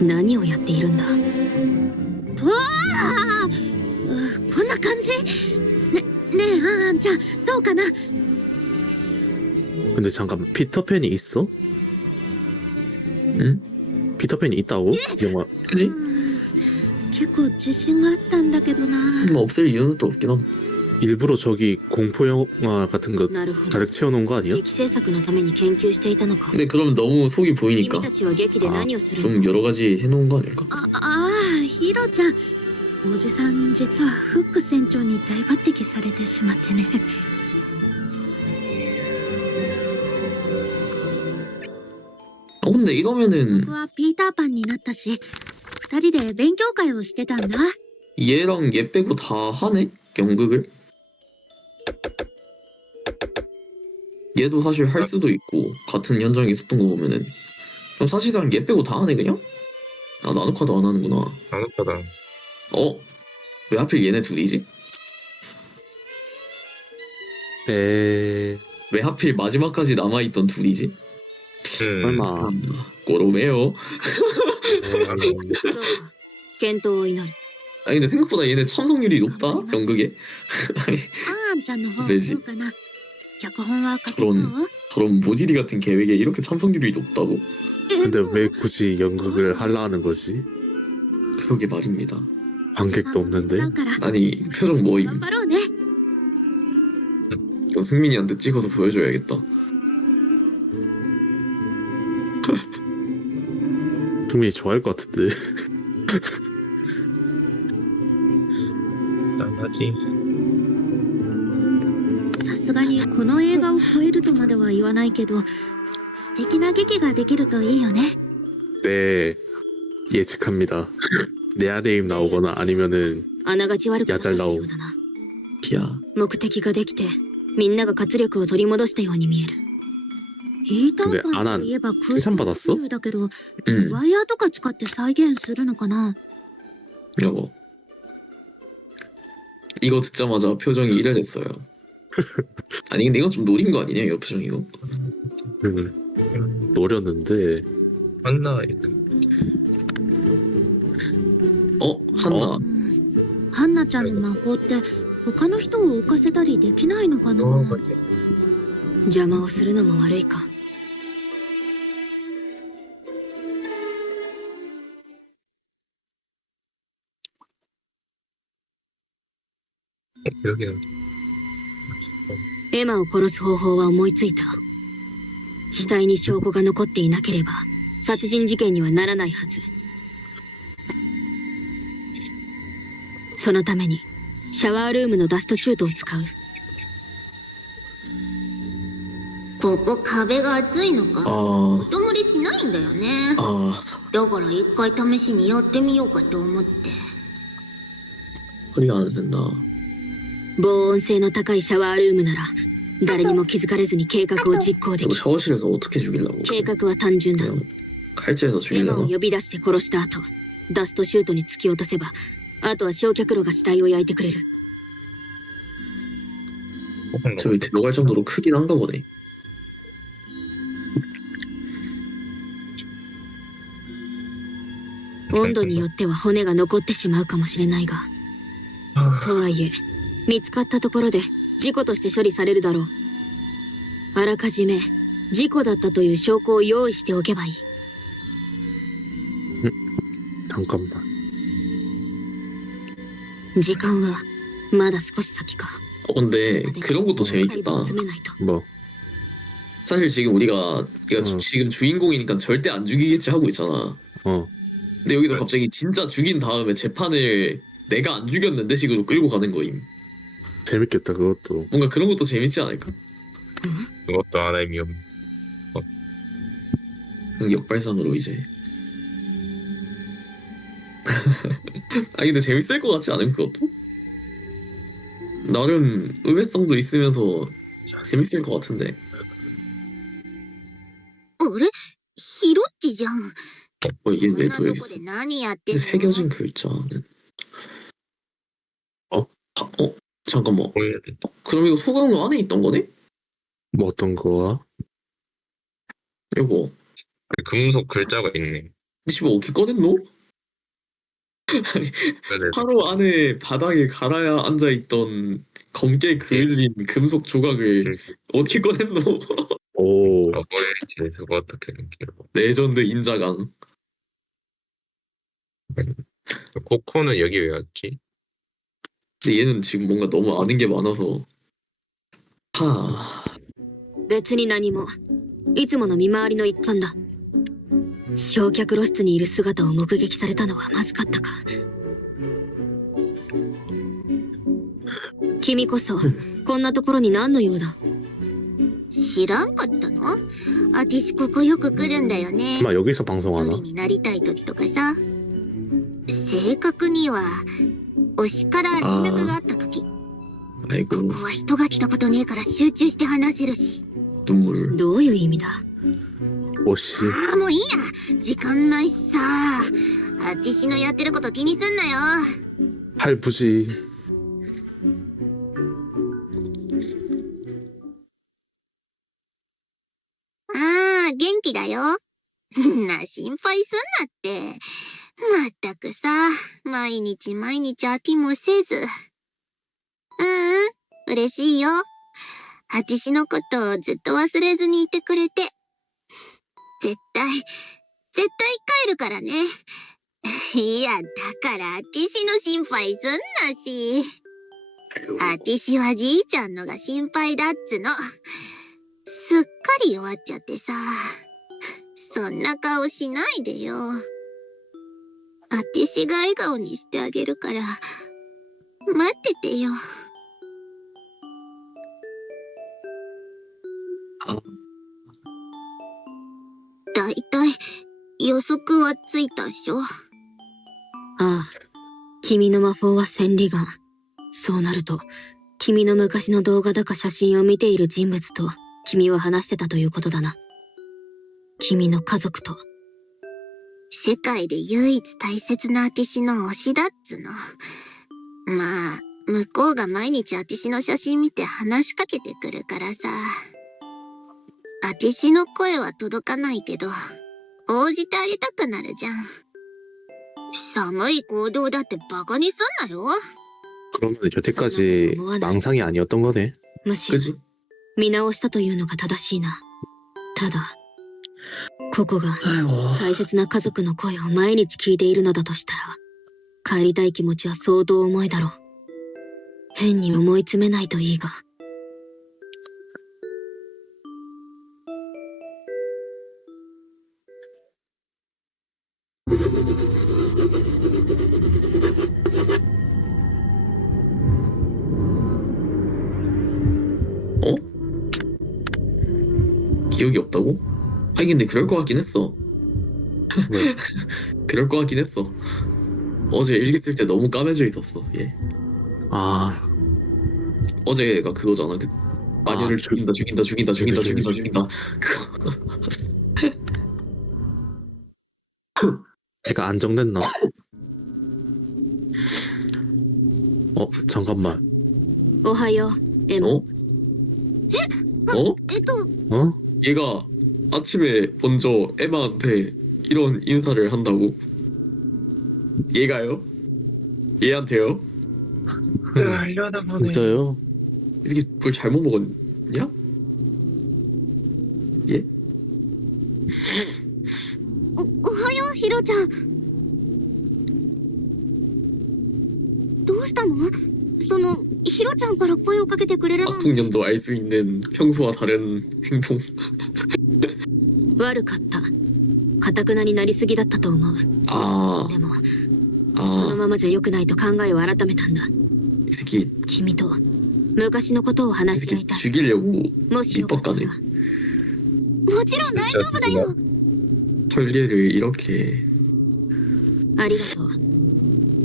何をやっているんだとわこんな感じねえあんちゃんどうかな 근데 잠깐만 피터팬이 있어? 응? 피터팬이 있다고? 영화 그지? 結構自信があったんだけどな 뭐 없앨 이유는 또 없긴 함. 일부러 저기 공포 영화 같은 거 なるほど 가득 채워놓은 거 아니야? 劇制作のために研究していたのか 근데 그러면 너무 속이 君 보이니까 たちは劇で何をするの 좀 여러 가지 해놓은 거 아닐까? ヒロちゃんおじさん実はフック船長に大抜擢されてしまってね 근데 이러면은 僕はピーターパンになったし二人で勉強会をしてたんだ 얘랑 얘 빼고 다 하네? 연극을? 얘도 사실 할 수도 있고 같은 현장에 있었던 거 보면은 그럼 사실상 얘 빼고 다 하네 그냥? 아 나노카도 안 하는구나. 나노카다. 어? 왜 하필 얘네 둘이지? 에 왜 하필 마지막까지 남아있던 둘이지? 설마 꼬로매요. そうか健闘を祈る 아니 근데 생각보다 얘네 참석률이 높다? 연극에? 아니 あんちゃんの方はレジどうかな脚本は書けそう 저런 모지리 같은 계획에 이렇게 참석률이 높다고? 근데 왜 굳이 연극을 하려 하는 거지? 그러게 말입니다. 관객도 없는데 아니 표정 뭐임? 頑張ろうね 이거 승민이한테 찍어서 보여줘야겠다. 승민이 좋아할 것 같은데. 나가지. さすがにこの映画を超えるとまでは言わないけど素敵な劇ができるといいよね 네 예측합니다. 네아네임 나오거나 아니면은 あながち悪くなかったよ 야잘나오 うだな 비야. 目的ができてみんなが活力を取り戻したように見えるピーターパンといえば空想 칭찬받았어? 宇宙だけど 응. ワイヤーとか使って再現するのかな 여보. 이거 듣자마자 표정이 이래졌어요. 아니 근데 이건 좀 노린 거 아니냐 이 표정 이거? 노렸는데 한나 일단 한나. ハンナちゃんの魔法って他の人を浮かせたりできないのかな 너가지. 邪魔をするのも悪いか 여기는 エマを殺す方法は思いついた死体に証拠が残っていなければ殺人事件にはならないはずそのためにシャワールームのダストシュートを使うここ壁が厚いのか 아, 音漏れしないんだよね 아, だから一回試しにやってみようかと思って 허리가 안 된다. 防音性の高いシャワールームなら誰にも気づかれずに計画を実行で 이거 きる 샤워실에서 어떻게 죽이려고? 計画は単純だ 그냥 칼질해서 エマを 죽이려나? 呼び出して殺した後ダストシュートに突き落とせばあとは焼却炉が死体を焼いてくれる 저기 들어갈 정도로 크긴 한가 보네. 温度によっては骨が残ってしまうかもしれないがとはいえ見つかったところで事故として処理されるだろうあらかじめ事故だったという証拠を用意しておけばいい 잠깐만. 時間はまだ少し先か 근데 그런 것도 재밌겠다. 詰めないと 뭐 사실 지금 우리가 응. 지금 주인공이니까 절대 안 죽이겠지 하고 있잖아. 어. 근데 여기서 갑자기 진짜 죽인 다음에 재판을 내가 안 죽였는데 식으로 끌고 가는 거임. 재밌겠다 그것도. 뭔가 그런 것도 재밌지 않을까? 그것도 하나의 위험. 역발상으로 이제 아니 근데 재밌을 것 같지 않은 그것도? 나름 의외성도 있으면서 재밌을 것 같은데. あれヒロッチじゃん。 얘는 こん 왜 な 도에 とこ 있어? で何やってんの？ 새겨진 글자는 잠깐만. 보여야 돼. 그럼 이거 소강로 안에 있던 거네? 뭐 어떤 거야? 이거 금속 글자가 있네. 씨발 어떻게 꺼냈노? 그래, 바로 안에 바닥에 갈아야 앉아있던 검게 그을린 금속 조각을 어떻게 꺼냈노? 오, 어버이지 그거 어떻게 생기고. 레전드 인자강. 코코는 여기 왜 왔지? 근데 얘는 지금 뭔가 너무 아는 게 많아서. 하... 別に何も。いつもの見回りの一環だ。焼却炉室にいる姿を目撃されたのはまずかったか。君こそこんなところに何の用だ。知らんかったの？あてしここよく来るんだよね。 아마 여기서 一 방송하나? 人になりたい時とかさ。正確には推しから連絡があった時。 아이고 ここは人が来たことねえから集中して話せるし。 눈물. どういう意味だ。 오씨. ああもういいや。時間ないしさ。あてしのやってること気にすんなよ。 할부지. ああ元気だよ。な心配すんなって。まったくさ、毎日毎日飽きもせず。嬉しいよ。あてしのことをずっと忘れずにいてくれて。絶対帰るからね。いや、だからあてしの心配すんなし。あてしはじいちゃんのが心配だっつの。すっかり弱っちゃってさ。そんな顔しないでよ。あてしが笑顔にしてあげるから、待っててよ。だいたい予測はついたっしょ。ああ、君の魔法は千里眼。そうなると、君の昔の動画だか写真を見ている人物と君は話してたということだな。君の家族と。世界で唯一大切なあてしの推しだっつの。まあ、向こうが毎日あてしの写真見て話しかけてくるからさ。あてしの声は届かないけど、応じてあげたくなるじゃん。寒い行動だってバカにすんなよ。 그러면 여태까지 망상이 아니었던 거네. むしろ 그지? 見直したというのが正しいな。ただ、ここが 아이고. 大切な家族の声を毎日聞いているのだとしたら、帰りたい気持ちは相当重いだろう。変に思い詰めないといいが。 어? 기억이 없다고? 하긴 근데 그럴 것 같긴 했어. 왜? 그럴 것 같긴 했어. 어제 일기 쓸 때 너무 까매져 있었어. 얘. 아, 어제가 그거잖아. 그 마녀를 아, 죽인다. 그거. 애가 안정됐나? 잠깐만. おはよう、エマ。 어? 어? 어? 얘가 아침에 먼저 에마한테 이런 인사를 한다고? 얘가요? 얘한테요? 하려다 보네. 진짜요? 이 새끼 뭘 잘못 먹었냐? 예? おはよう、ヒロちゃん。どうしたの？ヒロちゃんから声をかけてくれるなんて。 악통년도 알 수 있는 평소와 다른 행동. 悪かった。堅くなになりすぎだったと思う。 아, でも、この 아, ままじゃ良くないと考えを改めたんだ。 이 새끼, 君と昔のことを 이 話してや 새끼 りたい。 죽이려고 もしよかったら。 입법가네. もちろん大丈夫だよ。 설계를 이렇게. ありがとう。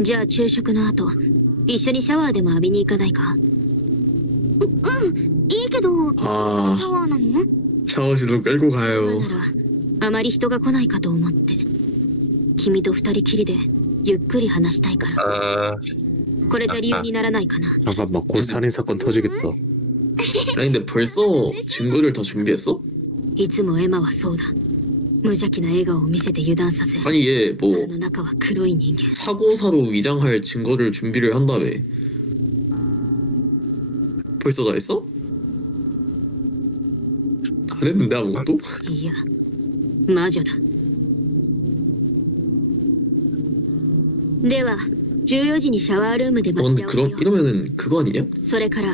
じゃあ昼食の後一緒にシャワーでも浴びに行かないか？いいけど、シャ 아 ワーなの？ 샤워실로 끌고 な 가요. らあまり人が来ないかと思って君と二人きりでゆっくり話したいから 아 これじゃ理由にならないかな。 잠깐만 곧 살인사건 터지겠다. 아니 근데 벌써 증거를 다 준비했어? いつもエマはそうだ。無邪気な笑顔を見せて油断させ 아니 얘 腹 뭐 の中は黒い人間。 사고사로 위장할 증거를 준비를 한다며. 벌써 다 했어? 안 했는데 아무것도? いや魔女だ。では14時にシャワールームで 어 待 근데 ち合わせ 그럼 よう。 이러면은 그거 아니냐? それから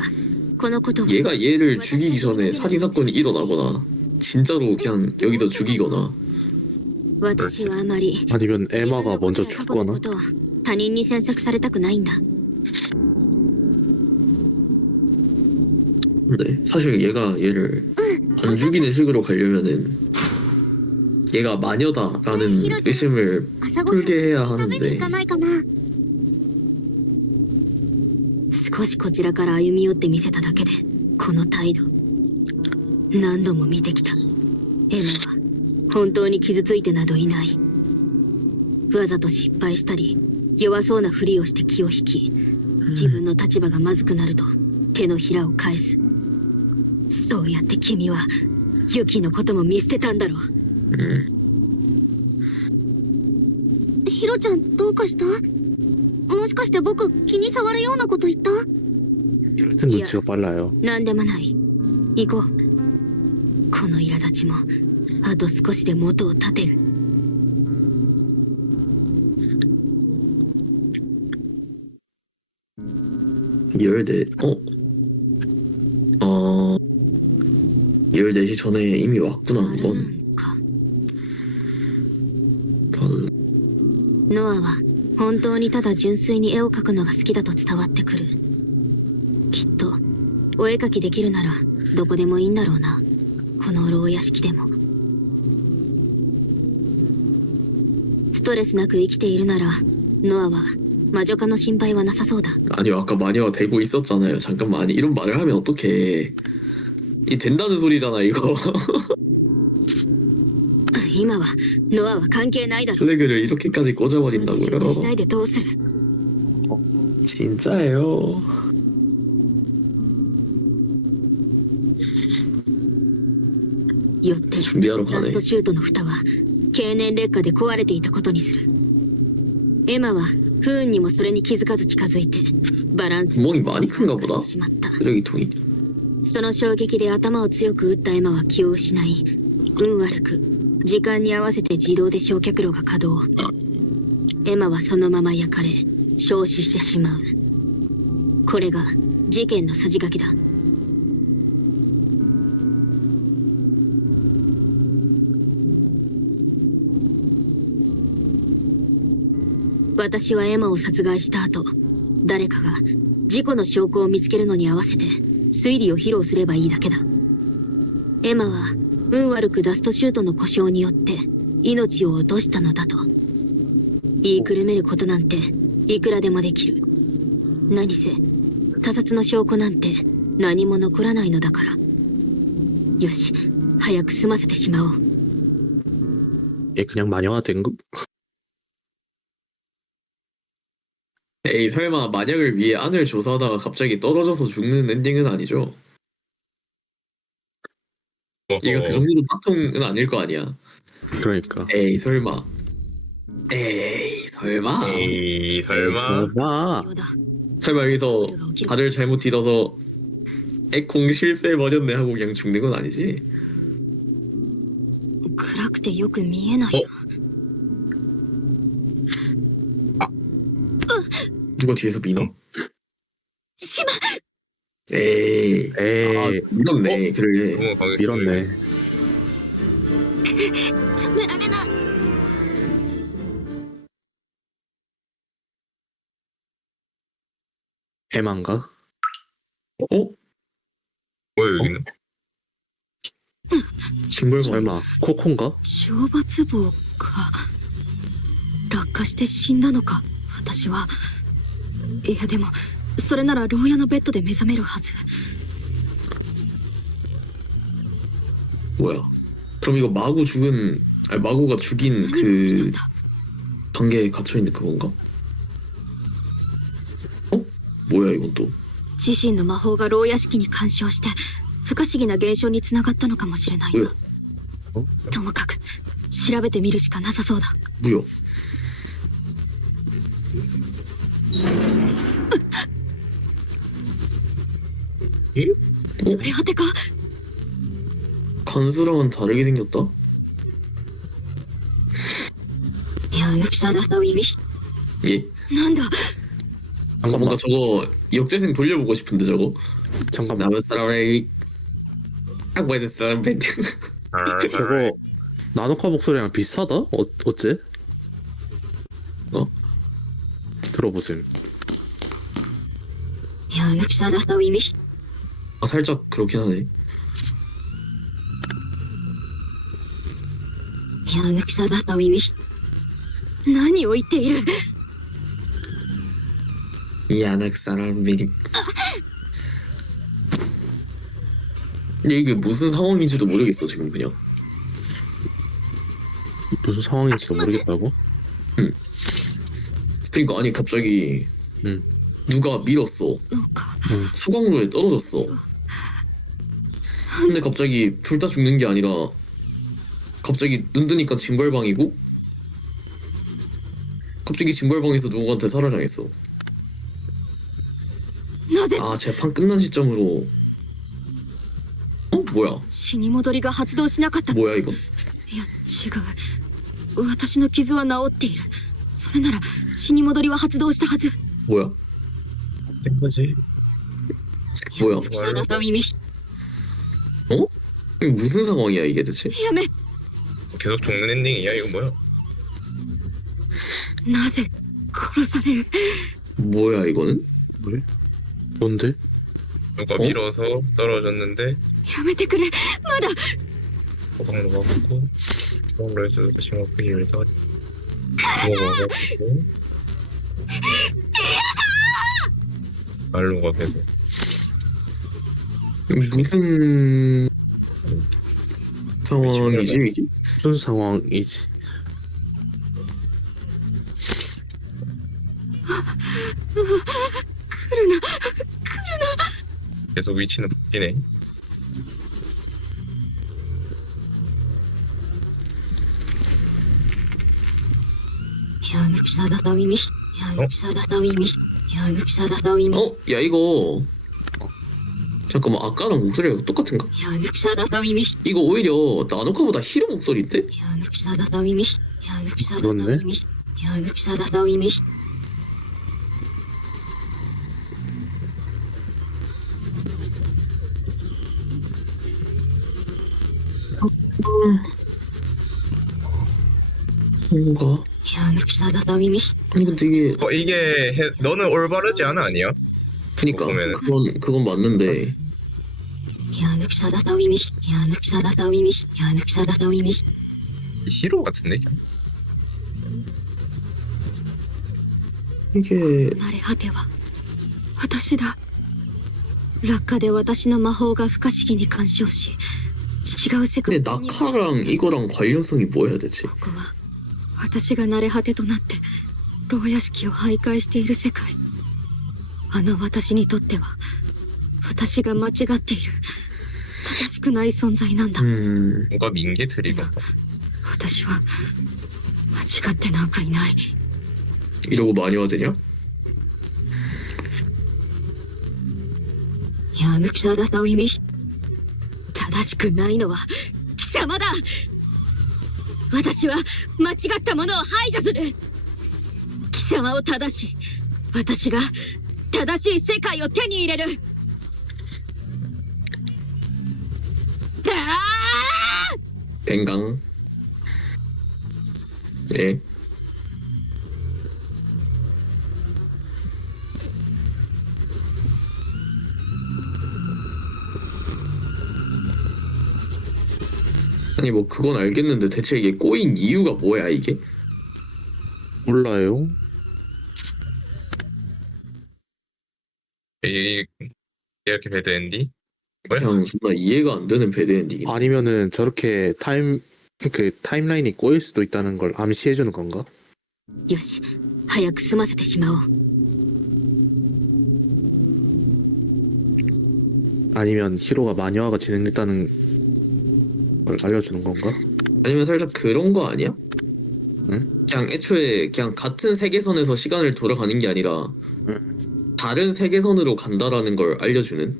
このことは 얘가 얘를 죽이기 전에 살인사건이 일어나거나 진짜로 그냥 여기서 죽이거나 私はあまり 아니면 에마가 먼저 自分の過去の 죽거나. ことを他人に詮索されたくないんだ。 근데 사실 얘가 얘를 안 죽이는 식으로 가려면은 얘가 마녀다라는 의심을 朝ごはん 풀게 해야 食べに 하는데 行かないかな？少しこちらから歩み寄って見せただけでこの態度。何度も見てきた。エマは本当に傷ついてなどいない。わざと失敗したり弱そうなふりをして気を引き、自分の立場がまずくなると手のひらを返す。そうやって君はユキのことも見捨てたんだろう。ヒロちゃんどうかした？もしかして僕気に障るようなこと言った？ 이럴 땐 눈치가 빨라요. なんでもない。行こう。この苛立ちもあと少しで元を立てる。 14시 전에 이미 왔구나 ある 한번. んか。ノアは本当にただ純粋に絵を描くのが好きだと伝わってくる。きっとお絵描きできるならどこでもいいんだろうな。この牢屋敷でも。ストレスなく生きているならノアは魔女化の心配はなさそうだ。 아니요 아까 마녀가 되고 있었잖아요. 잠깐만 아니 이런 말을 하면 어떡해. 이 된다는 소리잖아 이거. 今はノアは関係ないだろ。 플래그를 이렇게까지 集中し 꽂아버린다고요? ないでどうする。 진짜예요. よって 준비하러 ラス 가네. トシュートの蓋は経年劣化で壊れていたことにする。エマは不運にもそれに気づかず近づいてバランス 구멍이 많이 큰가 보다. しまった。 쓰레기통이. その衝撃で頭を強く打ったエマは気を失い、運悪く時間に合わせて自動で焼却炉が稼働。エマはそのまま焼かれ焼死してしまう。これが事件の筋書きだ。私はエマを殺害した後、誰かが事故の証拠を見つけるのに合わせて推理を披露すればいいだけだ。エマは運悪くダストシュートの故障によって命を落としたのだと。言いくるめることなんていくらでもできる。何せ他殺の証拠なんて何も残らないのだから。よし、早く済ませてしまおう。 얘 그냥 마녀가 된 거? 에이 설마 만약을 위해 안을 조사하다가 갑자기 떨어져서 죽는 엔딩은 아니죠? 얘가 그 정도로 빡통은 아닐 거 아니야. 그러니까. 에이 설마. 에이 설마. 에이 설마 설마. ようだ。 설마 여기서 これが起きる。 다들 잘못 뒤져서 에콩 실수해버렸네 하고 그냥 죽는 건 아니지? 暗くてよく見えないな。 누가 뒤에서 미나? しま 에이. 아 에이 밀었네. 그래. 너무 강했어. 밀었네. 止められない。 해만가? 어? 뭐야 여기는? 징벌 설마 코콘가? 懲罰棒か。落下して死んだのか。私はいやでもそれなら牢屋のベッドで目覚めるはず 뭐야? 그럼 이거 마구 죽은 아니 마구가 죽인 그 단계에 갇혀 있는 그건가? 어? 뭐야 이건 또? 自身の魔法が牢屋敷に干渉して不可思議な現象につながったのかもしれないな 뭐야? ともかく調べてみるしかなさそうだ 뭐야? 濡れ果てか 간수랑은 다르게 생겼다? いや抜きさだった意味 예? なんだ 아 뭔가 저거 역재생 돌려보고 싶은데 저거 잠깐만. 남은 사람의 딱 봐야 될 사람 저거 나노카 목소리랑 비슷하다? 어째? 어? 들어보셈. いや抜きさだった意味 아 살짝 그렇긴 하네 いや抜きさだった意味何を言っている 야낙 사람 미리 근데 이게 무슨 상황인지도 모르겠어 지금 그냥 무슨 상황인지도 모르겠다고? 그러니까 아니 갑자기 응. 누가 밀었어 なんか 소강로에 떨어졌어 근데 갑자기 둘 다 죽는 게 아니라 갑자기 눈 뜨니까 징벌방이고 갑자기 징벌방에서 누구한테 살해당했어 なぜ 아 재판 끝난 시점으로 어? 뭐야 死に戻りが発動しなかった 뭐야 이거 いや違う私の傷は治っているそれなら死に戻りは発動したはず 뭐야 된 거지. 뭐야 抜きさだった意味 이게 무슨 상황이야 이게 대체 やめ 계속 죽는 엔딩이야 이거 뭐야? なぜ殺される 뭐야 이거는 왜? 뭔데? 누가 어? 밀어서 떨어졌는데 やめてくれまだ 소강로가 붙고 소강로에서 누가 심호흡기를 더 먹어가지고 말로가 계속 무슨 상황이지 이게 무슨 상황이지? 계속 위치는 바뀌네. いや抜きさだった意味いや抜きさだった意味いや抜きさだった意味 어? 야 이거 잠깐만 아까랑 목소리가 똑같은가? いや抜きさだった意味い 이거 오히려 나노카보다 히로 목소리인데? や抜きさだった意味いや抜きさだった意味いや抜きさだった意味 뭔가 いや抜きさだった意味 아니 근데 이게 이게 너는 올바르지 않아 아니야? 그니까 보면은. 그건 맞는데 いや抜きさだった意味いや抜きさだった意味いや抜きさだった意味 히로 같은데? 이게 慣れ果ては私だ落下で私の魔法が不可思議に干渉し違う世界 근데 나카랑 이거랑 관련성이 뭐야 대체 ここは私が慣れ果てとなって牢屋敷を徘徊している世界あの私にとっては私が間違っている正しくない存在なんだ 뭔가 민계 트리거인가? 私は間違ってなんかいない 이러고 마녀화되냐? いや抜きさだった意味正しくないのは貴様だ私は間違ったものを排除する貴様を正し私が正しい世界を手に入れる댕강 예 아니 뭐 그건 알겠는데 대체 이게 꼬인 이유가 뭐야 이게? 몰라요. 이 이렇게 배드 엔딩? 뭐야? 그냥 정말 이해가 안 되는 배드 엔딩이. 아니면은 저렇게 타임라인이 꼬일 수도 있다는 걸 암시해주는 건가? よし早く済ませてしまおう 아니면 히로가 마녀화가 진행됐다는 걸 알려주는 건가? 아니면 살짝 그런 거 아니야? 응? 그냥 애초에 그냥 같은 세계선에서 시간을 돌아가는 게 아니라 다른 세계선으로 간다라는 걸 알려주는.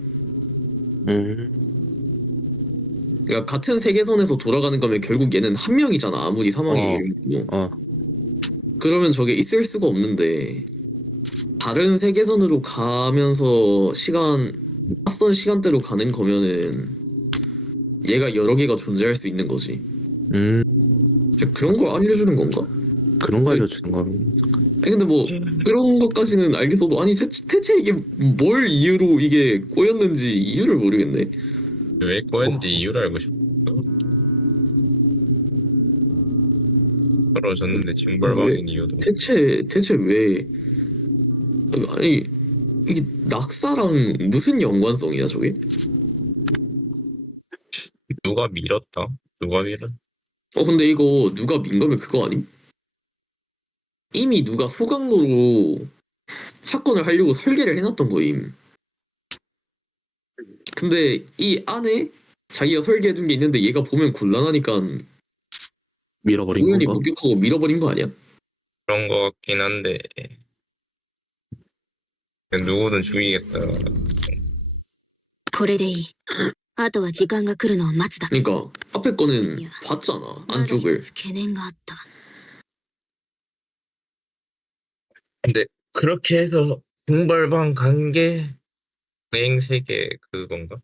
그러니까 같은 세계선에서 돌아가는 거면 결국 얘는 한 명이잖아. 아무리 사망이 이르고. 어. 그러면 저게 있을 수가 없는데 다른 세계선으로 가면서 낯선 시간대로 가는 거면은 얘가 여러 개가 존재할 수 있는 거지. 그런 걸 알려주는 건가? 그런 거 알려주는 거. 아니 근데 뭐 그런 것까지는 알겠어도 아니 대체 이게 뭘 이유로 이게 꼬였는지 이유를 모르겠네. 왜 꼬였는지 이유를 알고 싶어. 떨어졌는데 징벌받은 이유도. 대체 왜 아니 이게 낙사랑 무슨 연관성이야 저게? 누가 밀었다? 누가 밀었? 근데 이거 누가 민 거면 그거 아님? 이미 누가 소각로로 사건을 하려고 설계를 해놨던 거임. 근데 이 안에 자기가 설계해둔 게 있는데 얘가 보면 곤란하니까 밀어버린 우연히 건가? 목격하고 밀어버린 거 아니야? 그런 거 같긴 한데 누구든 죽이겠다. これでいいあとは時間が来るのを待つだけ 그러니까 앞에 거는 봤잖아 まだ一 안쪽을. つ懸念があった 근데 그렇게 해서 징벌방 간 게 여행 세계 그건가?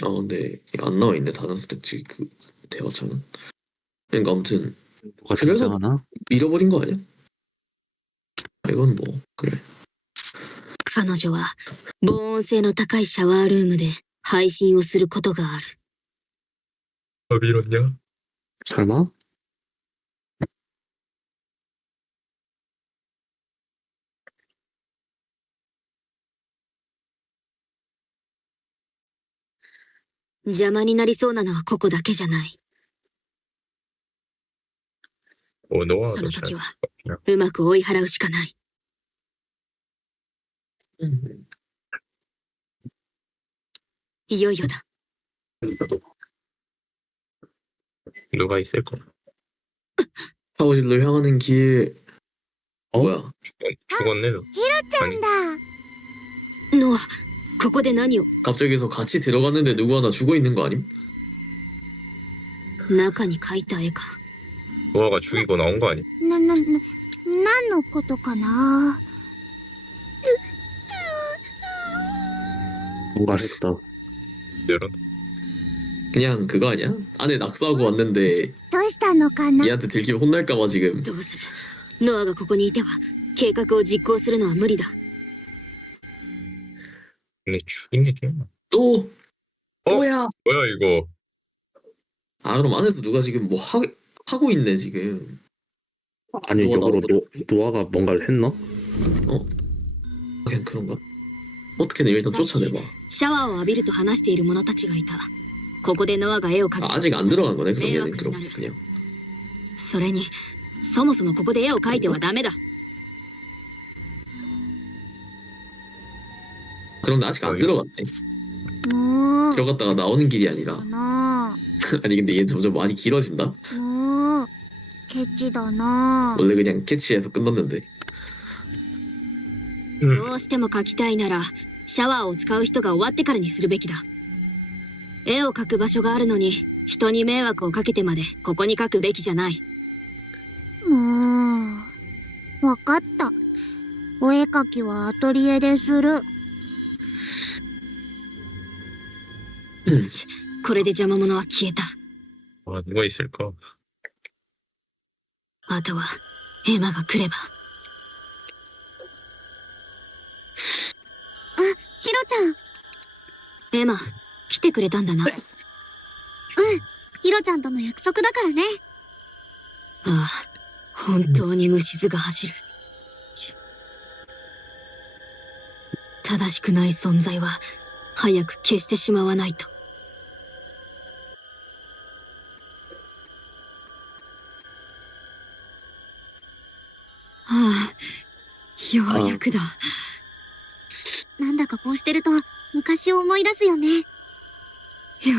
근데 안 나와 있네 다른 스택지 그 대화창은. 그러니까 아무튼 누가 그래서- 등장하나? 밀어버린 거 아니야? 이건 뭐 그래. 彼女は防音性の高いシャワールームで配信をすることがある 밀었냐? 설마?邪魔になりそうなのはここだけじゃない 노아도 その 잘 時はうまく追い払うしかない いよいよだ 누가 있을까? 타워힐로 향하는 길. 뭐야? 죽었네 너. ちゃんだ。ノアここで何を 갑자기서 같이 들어갔는데 누구 하나 죽어 있는 거 아님? 中に描いた絵か 노아가 죽이고 나온 거 아니야? 何のことかな。 뭔가 했다. 이런. 그냥 그거 아니야? 안에 낙서하고 왔는데 どうしたのかな。 얘한테 들키면 혼날까봐 지금. どうするノアがここにいては計画を実行するのは無理だ 근데 죽인 게 기억나. 또 또야. 뭐야 이거? 아 그럼 안에서 누가 지금 뭐 하고 있네 지금. 아니 노아 역으로 나오더라. 노아가 뭔가를 했나? 그냥 그런가? 어떻게든 일단 쫓아내봐. シャワーを浴びると話している者たちがいたここでノアが絵を描き 아직 안 들어간 거네 그럼 얘는 그럼迷惑になる。 그냥. それにそもそもここで絵を描いてはダメだ 그런데 아직 안 들어갔네. もう。 들어갔다가 나오는 길이 아니라. だな。 아니 근데 얘 점점 많이 길어진다. もう。ケチだな。 원래 그냥 캐치해서 끝났는데. どうしても描きたいならシャワーを使う人が終わってからにするべきだ絵を描く場所があるのに人に迷惑をかけてまでここに描くべきじゃないもう。わかった。お絵かきはアトリエでする。これで邪魔者は消えた 아 누가 있을까? あとはエマが来ればヒロちゃん。エマ来てくれたんだなヒロちゃんとの約束だからね。ああ本当に虫唾が走る正しくない存在は早く消してしまわないと。ああ、ようやくだ。なんだかこうしてると昔を思い出すよね。よ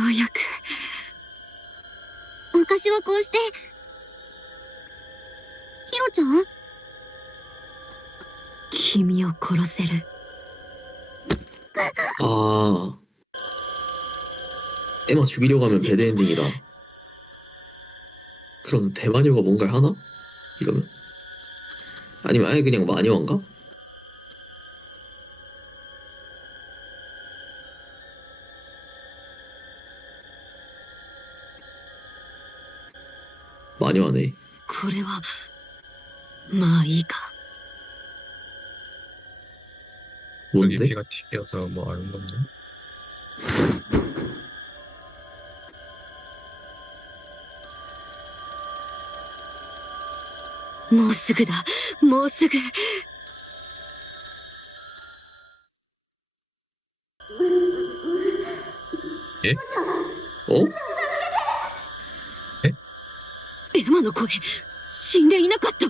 うやく。昔はこうして。ヒロちゃん？君を殺せる。아, 에마 죽이려고 하면 배드 엔딩이다. 그럼 대마녀가 뭔가를 하나? 이러면? 아니면 아예 그냥 마녀인가? 마녀하네. これはまあいいか。 여기 뭔데? 피가 튀겨서 뭐 하는 건데? もうすぐだ、もうすぐ。 어? エマの声、死んでいなかった。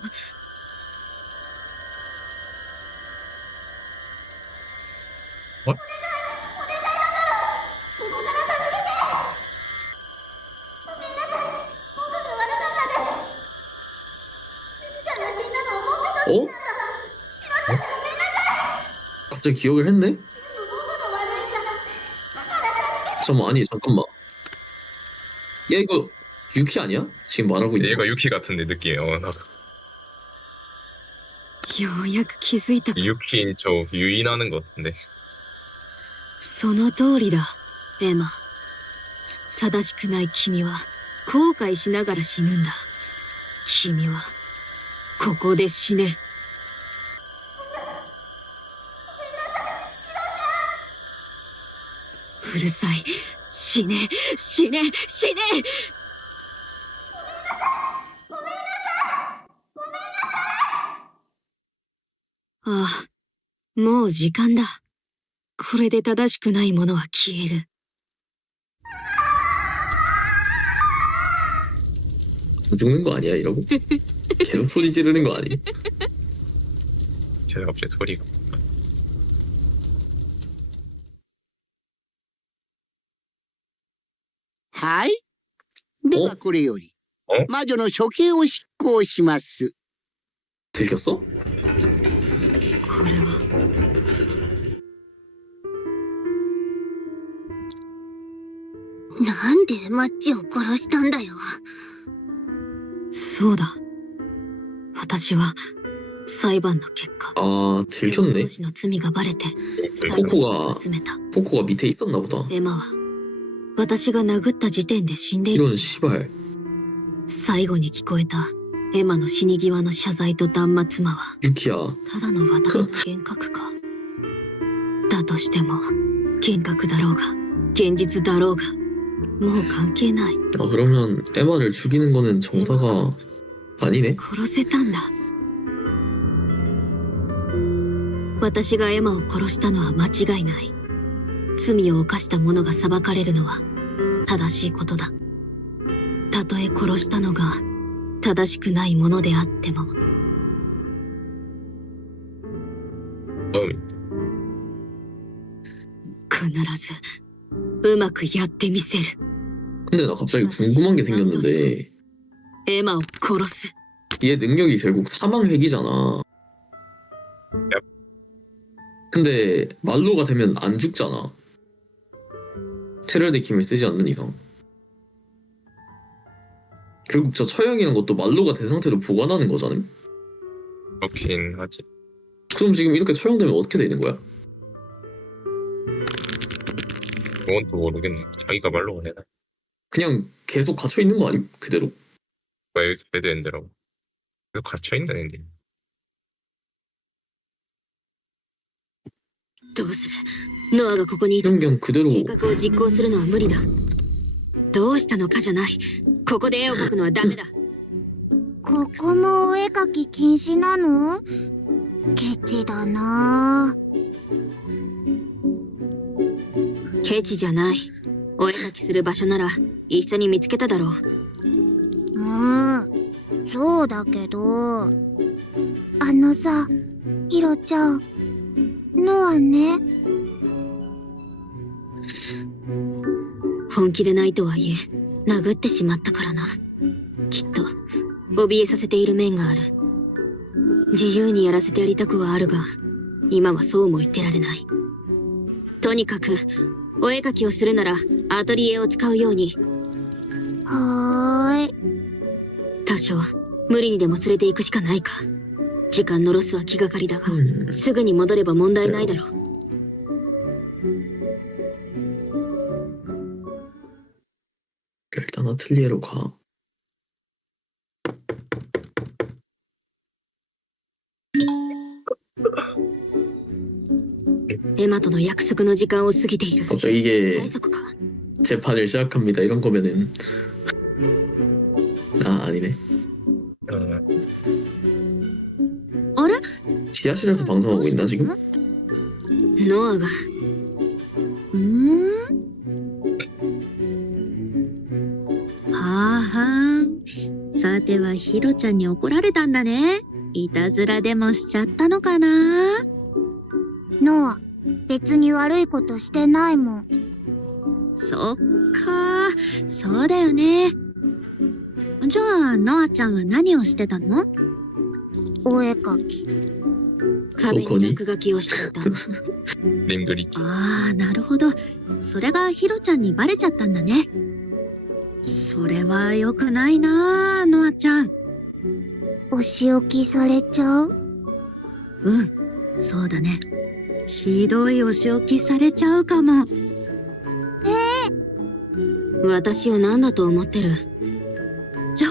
What? 어? 갑자기 기억을 했네? 잠깐만, 아니, 잠깐만. 야, 이거 유키 아니야? 지금 말하고 있는 거. 얘가 유키 같은데 느낌이. 나도 ようやく気づいたか。 유키인 저 유인하는 것 같은데. その通りだ、エマ。正しくない君は後悔しながら死ぬんだ。君はここで死ね。うるさい。死ね、死ね、死ね。ああ、もう時間だ。これで正しくないものは消える。 죽는 거 아니야, 이러고? 계속 소리 지르는 거 아니? 제가 갑자기 소리가. はい。ではこれよりお魔女の処刑を執行します。 들켰어? これは。なんでマッチを殺したんだよ。そうだ。私は裁判の結果、 아, 들켰네. 当時の罪がバレて裁判 포코가 を集めた。 포코가 밑에 있었나 보다. エマは私が殴った時点で死んでいる。 이런 시발. 最後に聞こえたエマの死に際の謝罪と断末魔は 유키야. ただの私の幻覚か。だとしても幻覚だろうが現実だろうがもう関係ない。 아, 그러면 에마를 죽이는 거는 정사가 아니네? 殺せたんだ。私がエマを殺したのは間違いない。罪を犯した者が裁かれるのは正しいことだ。たとえ殺したのが正しくないものであっても。 必ずうまくやってみせる。 근데 나 갑자기 궁금한 게 생겼는데 エマを殺す。 얘 능력이 결국 사망 핵이잖아. 근데 말로가 되면 안 죽잖아. 테럴드 킴을 쓰지 않는 이상. 결국 저 처형이란 것도 말로가 된 상태로 보관하는 거잖아. 그렇긴 하지. 그럼 지금 이렇게 처형되면 어떻게 되는 거야? 그건 또 모르겠네. 자기가 말로 해놔. 그냥 계속 갇혀 있는 거 아님? 그대로? 왜 여기서 배드 엔드라고. 계속 갇혀있는 엔딩. どうする？ノアがここにいて 그럼 그냥 그대로 計画を実行するのは無理だ。どうしたのかじゃない。ここで絵を描くのはダメだ。ここもお絵描き禁止なの？ケチだなぁ。ケチじゃない。お絵描きする場所なら一緒に見つけただろう。そうだけど、あのさ、ヒロちゃん、ノアね。本気でないとはいえ殴ってしまったからな。きっと怯えさせている面がある。自由にやらせてやりたくはあるが、今はそうも言ってられない。とにかくお絵描きをするならアトリエを使うように。はーい。多少無理にでも連れて行くしかないか。時間のロスは気がかりだが、すぐに戻れば問題ないだろう。 일단 아틀리에로 가. エマとの約束の時間を過ぎている。 갑자기 이게 大丈夫か。 재판을 시작합니다. 이런 거면은 아니네. 어, あれ 지하실에서 방송하고 있나 지금? ノアがはあはん。さてはヒロちゃんに怒られたんだね。いたずらでもしちゃったのかな。ノア、別に悪いことしてないもん。そっか、そうだよね。じゃあノアちゃんは何をしてたの？お絵描き。壁に落書きをしていた。 그림 그리기. ああ、なるほど。それがヒロちゃんにバレちゃったんだね。それは良くないなあ、ノアちゃん。お仕置きされちゃう？うん、そうだね。ひどいお仕置きされちゃうかも。私を何だと思ってる？冗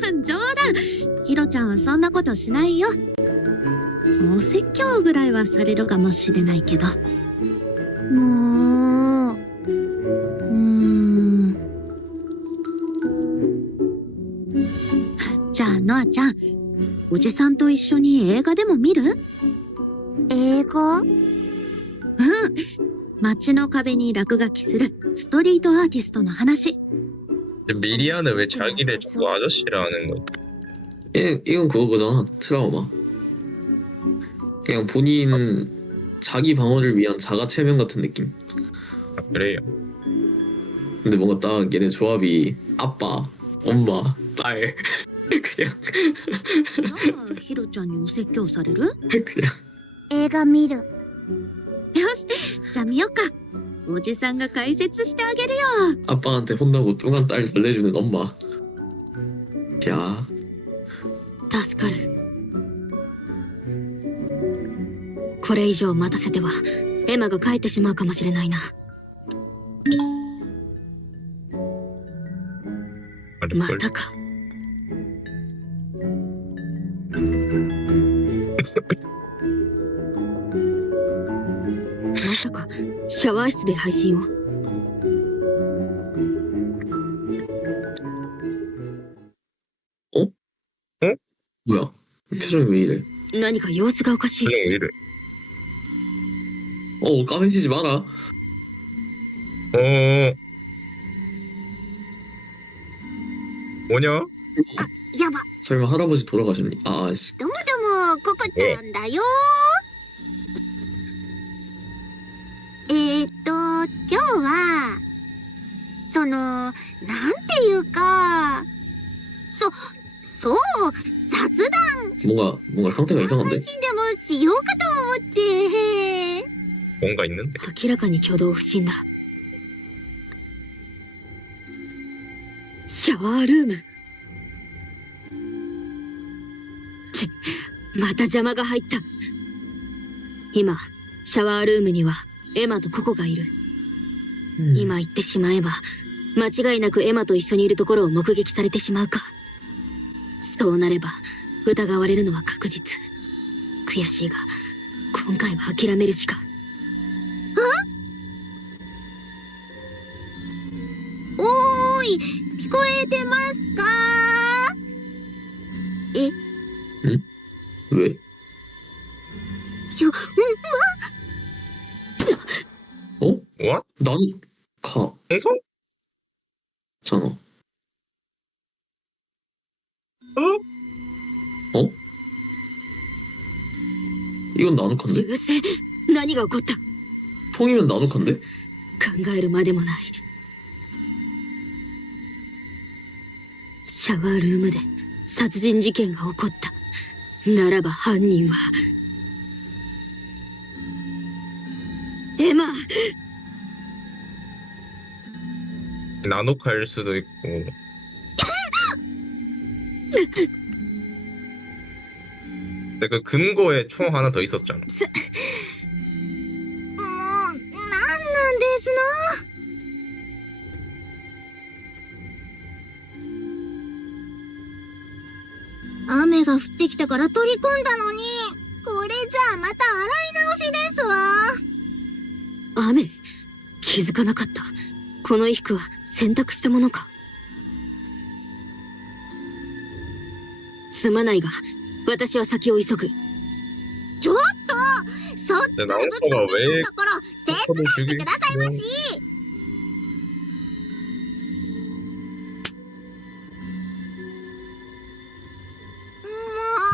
談冗談。ヒロちゃんはそんなことしないよ。お説教ぐらいはされるかもしれないけど。もう。じゃあノアちゃん、おじさんと一緒に映画でも見る？映画？うん。街の壁に落書きするストリートアーティストの話。 미리아는 왜 자기를 자꾸 아저씨라 하는 거야? 이건 그거잖아. 트라우마. 그냥 본인 자기 방어를 위한 자가 체면 같은 느낌. 아, 그래요. 근데 뭔가 딱 얘네 조합이 아빠, 엄마, 딸 그냥 なあ、ヒロちゃんにお説教される？ 그냥 映画見る。よし、じゃあ見よっか。おじさんが解説してあげるよ。 아빠한테 혼나고 뚱한 딸 달래주는 엄마. 야, 助かる。これ以上待たせてはエマが帰ってしまうかもしれないな。 またか。まさかシャワー室で配信を。 뭐야? 표정이 왜 이래? 何か様子がおかしい。 그냥 왜 이래? 까매지지 마라. 뭐냐? やば。 설마 할아버지 돌아가셨니? 아씨. どもども、ココちゃんだよ。今日は、なんていうか、そう、雑談 뭔가 상태가 配 이상한데? 信でもしようかと思って。 뭔가 있는데? 明らかに挙動不審だ。シャワールーム。また邪魔が入った。今シャワールームにはエマとココがいる。今行ってしまえば間違いなくエマと一緒にいるところを目撃されてしまうか。そうなれば疑われるのは確実。悔しいが今回は諦めるしか。おーい、聞こえてますか？ 왜? しょ、 어? What? 나누카 홍성? 잖아. 어? 이건 나누카인데? 優勢何が起こった 총이면 나누카인데? 考えるまでもないシャワールームで殺人事件が起こったならば犯人はエマ 나노카일 수도 있고. 근데 그 금고에 총 하나 더 있었잖아. もう、なんなんですの雨が降ってきたから取り込んだのに、これじゃあまた洗い直しですわ。雨気づかなかったこの衣服は洗濯したものかすまないが私は先を急ぐちょっとそっちのぶつかってきたところ手伝ってくださいまし。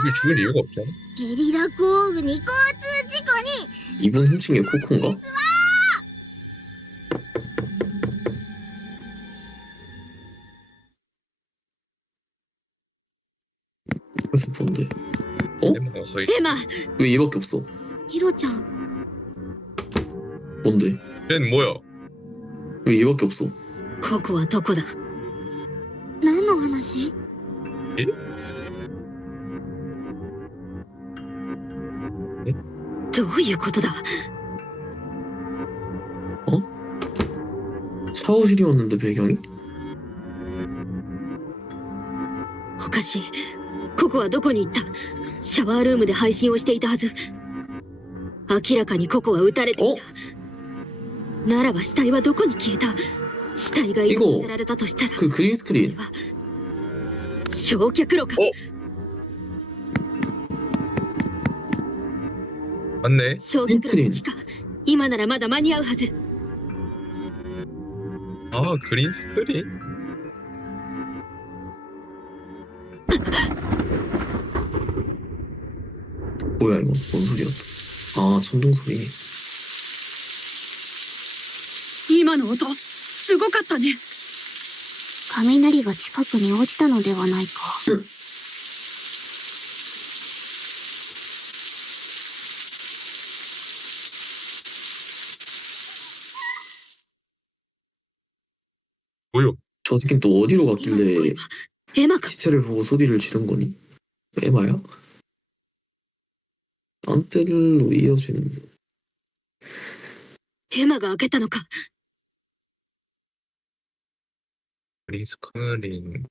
이게 죽을 이유가 없잖아. ゲリラ豪雨に交通事故に 이분 훔친 게 코코인가? 그래서 뭔데? 에마가 エマ 왜 얘밖에 없어? ヒロちゃん 뭔데? 얘는 뭐야? 왜 얘밖에 없어? ここはどこだ何の話？どういうことだ 샤워실이었는데 배경이? おかしいここはどこに行ったシャワールームで配信をしていたはず明らかにここは撃たれていたならば死体はどこに消えた死体が移動させられたとしたら 그 그린 스크린 焼却炉か 맞네. 焼却炉の地下今ならまだ間に合うはず 아 그린 스크린? 뭐야 이거? 뭔 소리야? 아 천둥 소리. 今の音すごかったね。雷が近くに落ちたのではないか。 뭐요? 저 새끼는 또 어디로 今の 갔길래 声はエマか 시체를 보고 소리를 지른 거니? 에마야? 딴때로 이어지는 エマが開けたのか 그린 스크린.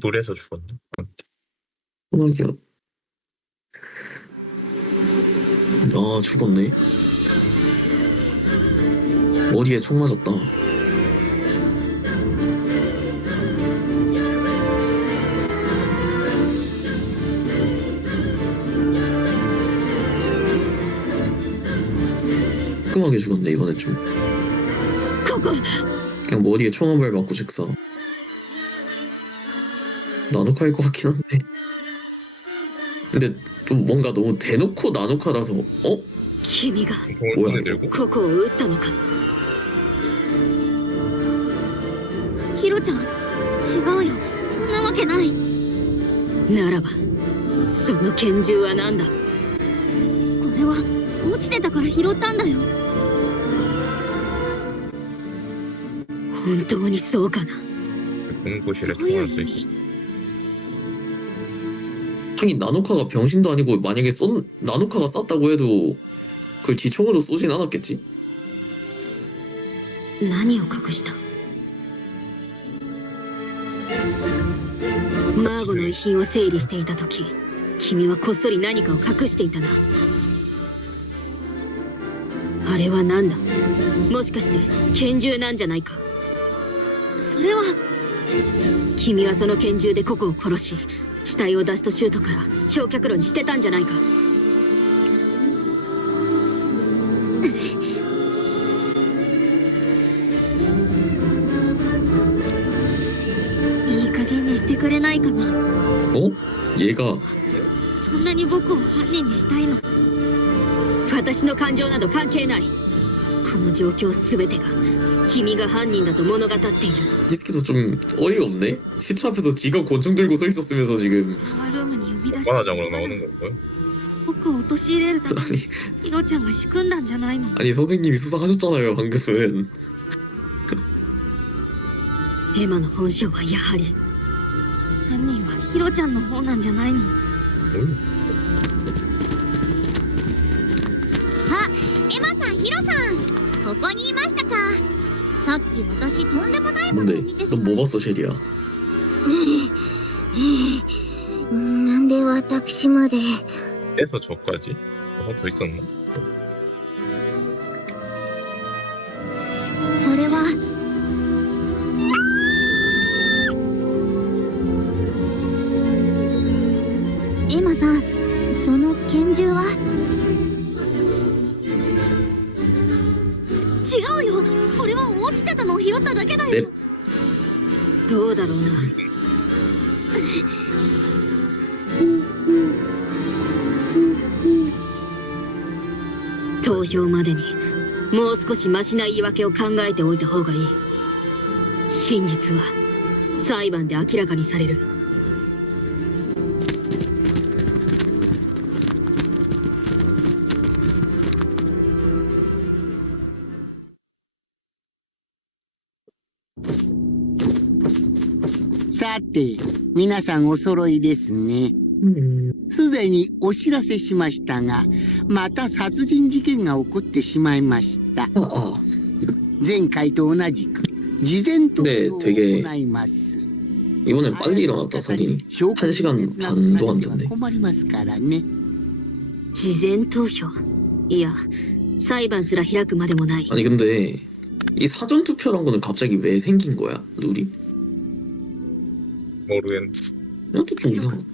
물에서 죽었나? 소나기야. 아 죽었네. 머리에 총 맞았다. 깔끔하게 죽었네 이번에 좀. ここ 그냥 머리에 총 한 발 맞고 즉사. 나노카일 것 같긴 한데. 근데 또 뭔가 너무 대놓고 나노카라서 君が 뭐야, 공을 들고 ここを撃ったのかヒロちゃん、違うよ。そんなわけない。ならばその拳銃は何だこれは落ちてたから拾ったんだよ。本当にそうかな 공고실에 どういう 총알 도 意 있어. 味？ 하긴 나노카가 병신도 아니고 만약에 나노카가 쐈다고 해도 그걸 지총으로 쏘진 않았겠지? 何を隠したマーゴの遺品を整理していた時君はこっそり何かを隠していたなあれは何だもしかして拳銃なんじゃないかそれは君はその拳銃でココを殺し死体をダストシュートから焼却炉に捨てたんじゃないか。いい加減にしてくれないかな。어? 얘가 そんなに僕を犯人にしたいの？私の感情など関係ない。この状況全てが君が犯人だと物語っている。 디스키도 좀 어이가 없네. 시체 앞에서 지가 권총 들고 서 있었으면서 지금 シャワールームに呼び出して 과장으로 나오는 건가요? 僕を陥れるために 아니 ヒロちゃんが仕組んだんじゃないの？ 아니 선생님이 수사하셨잖아요 방금은. エマの本性はやはり犯人はヒロちゃんの方なんじゃないの？ 뭘? エマさん、ヒロさん、ここにいましたか。さっき私とんでもないもの 뭔데? を見てし 넌 まい 뭐 봤어 셰리야? なんで私まで。 에서 저까지? 뭐가 더 있었나? それはエマさん、その拳銃は。違うよ。これは落ちてたのを拾っただけだよ。 넵. どうだろうな。投票までにもう少しマシな言い訳を考えておいた方がいい。真実は裁判で明らかにされる。さて、皆さんお揃いですね。すでにお知らせしましたが、また殺人事件が起こってしまいました。 아, 前回と同じく事前投票を 네, 되게 行います。 이번엔 빨리 일어났다 사진이. 1시간 반도 안 됐네. 困りますからね。事前投票、いや裁判すら開くまでもない。 아니 근데 이 사전 투표란 거는 갑자기 왜 생긴 거야 룰이? 모르겠네. 나도 좀 이상하.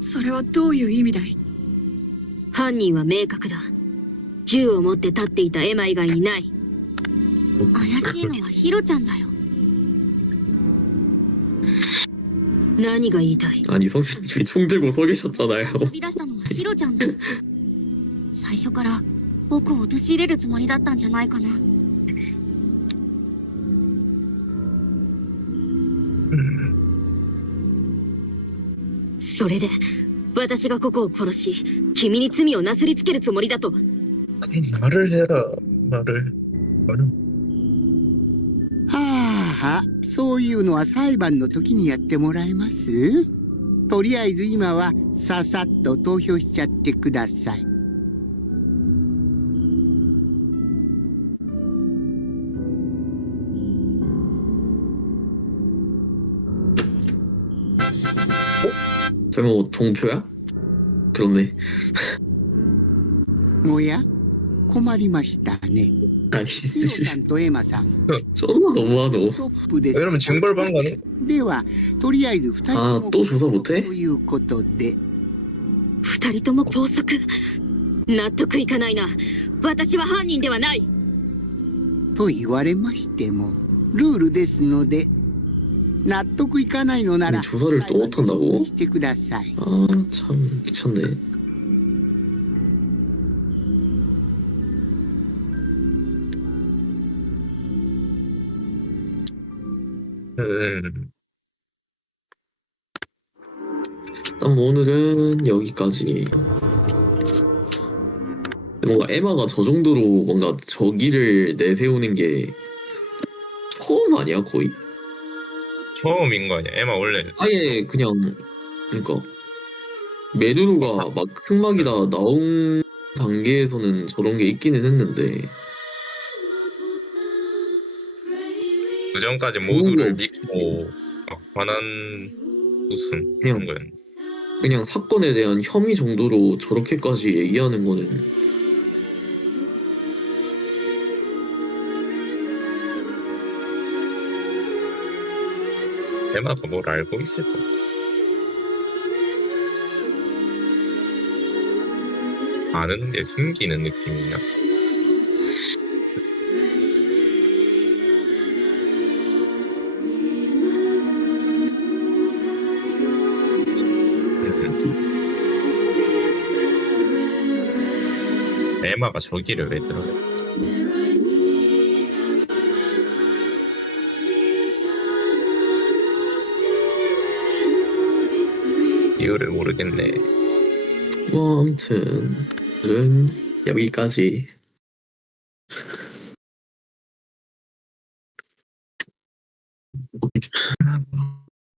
それはどういう意味だい？犯人は明確だ。銃を持って立っていたエマ以外にない。怪しいのはヒロちゃんだよ。何が言いたい？ 아니 선생님이 총 들고 서 계셨잖아요. 呼び出したのはヒロちゃんだ。最初から僕を陥れるつもりだったんじゃないかな。それで私がここを殺し君に罪をなすりつけるつもりだと。 말을 해라. 말을. はあ、そういうのは裁判の時にやってもらえます？とりあえず今はささっと投票しちゃってください。설마 뭐 동표야? 그렇네. おや、困りましたね。 아니 ヒロさんとエマさん、 존나 너무하노. トップです。 이러면 징벌방 가네. では、とりあえず二人とも 또 조사 못해? ということで。二人とも拘束。納得いかないな。私は犯人ではない。と言われましてもルールですので、納得いかないのなら 아니, 조사를 또 못한다고? してください。 아 참 미쳤네. 일단 뭐 오늘은 여기까지. 뭔가 에마가 저 정도로 뭔가 저기를 내세우는 게 처음 아니야 거의? 처음인 거 아니야? 에마 원래 아예 그냥 그러니까 메두루가 막 흑막이다 나온 단계에서는 저런 게 있기는 했는데 그 전까지 그거 모두를 믿고 막 반한 무슨 그냥- 그런 거였네. 그냥 사건에 대한 혐의 정도로 저렇게까지 얘기하는 거는 에마가 뭘 알고 있을 것 같아. 아는데 숨기는 느낌이야. 에마가 저기를 왜 들어요? 이유를 모르겠네. 뭐 아무튼 오늘은 여기까지.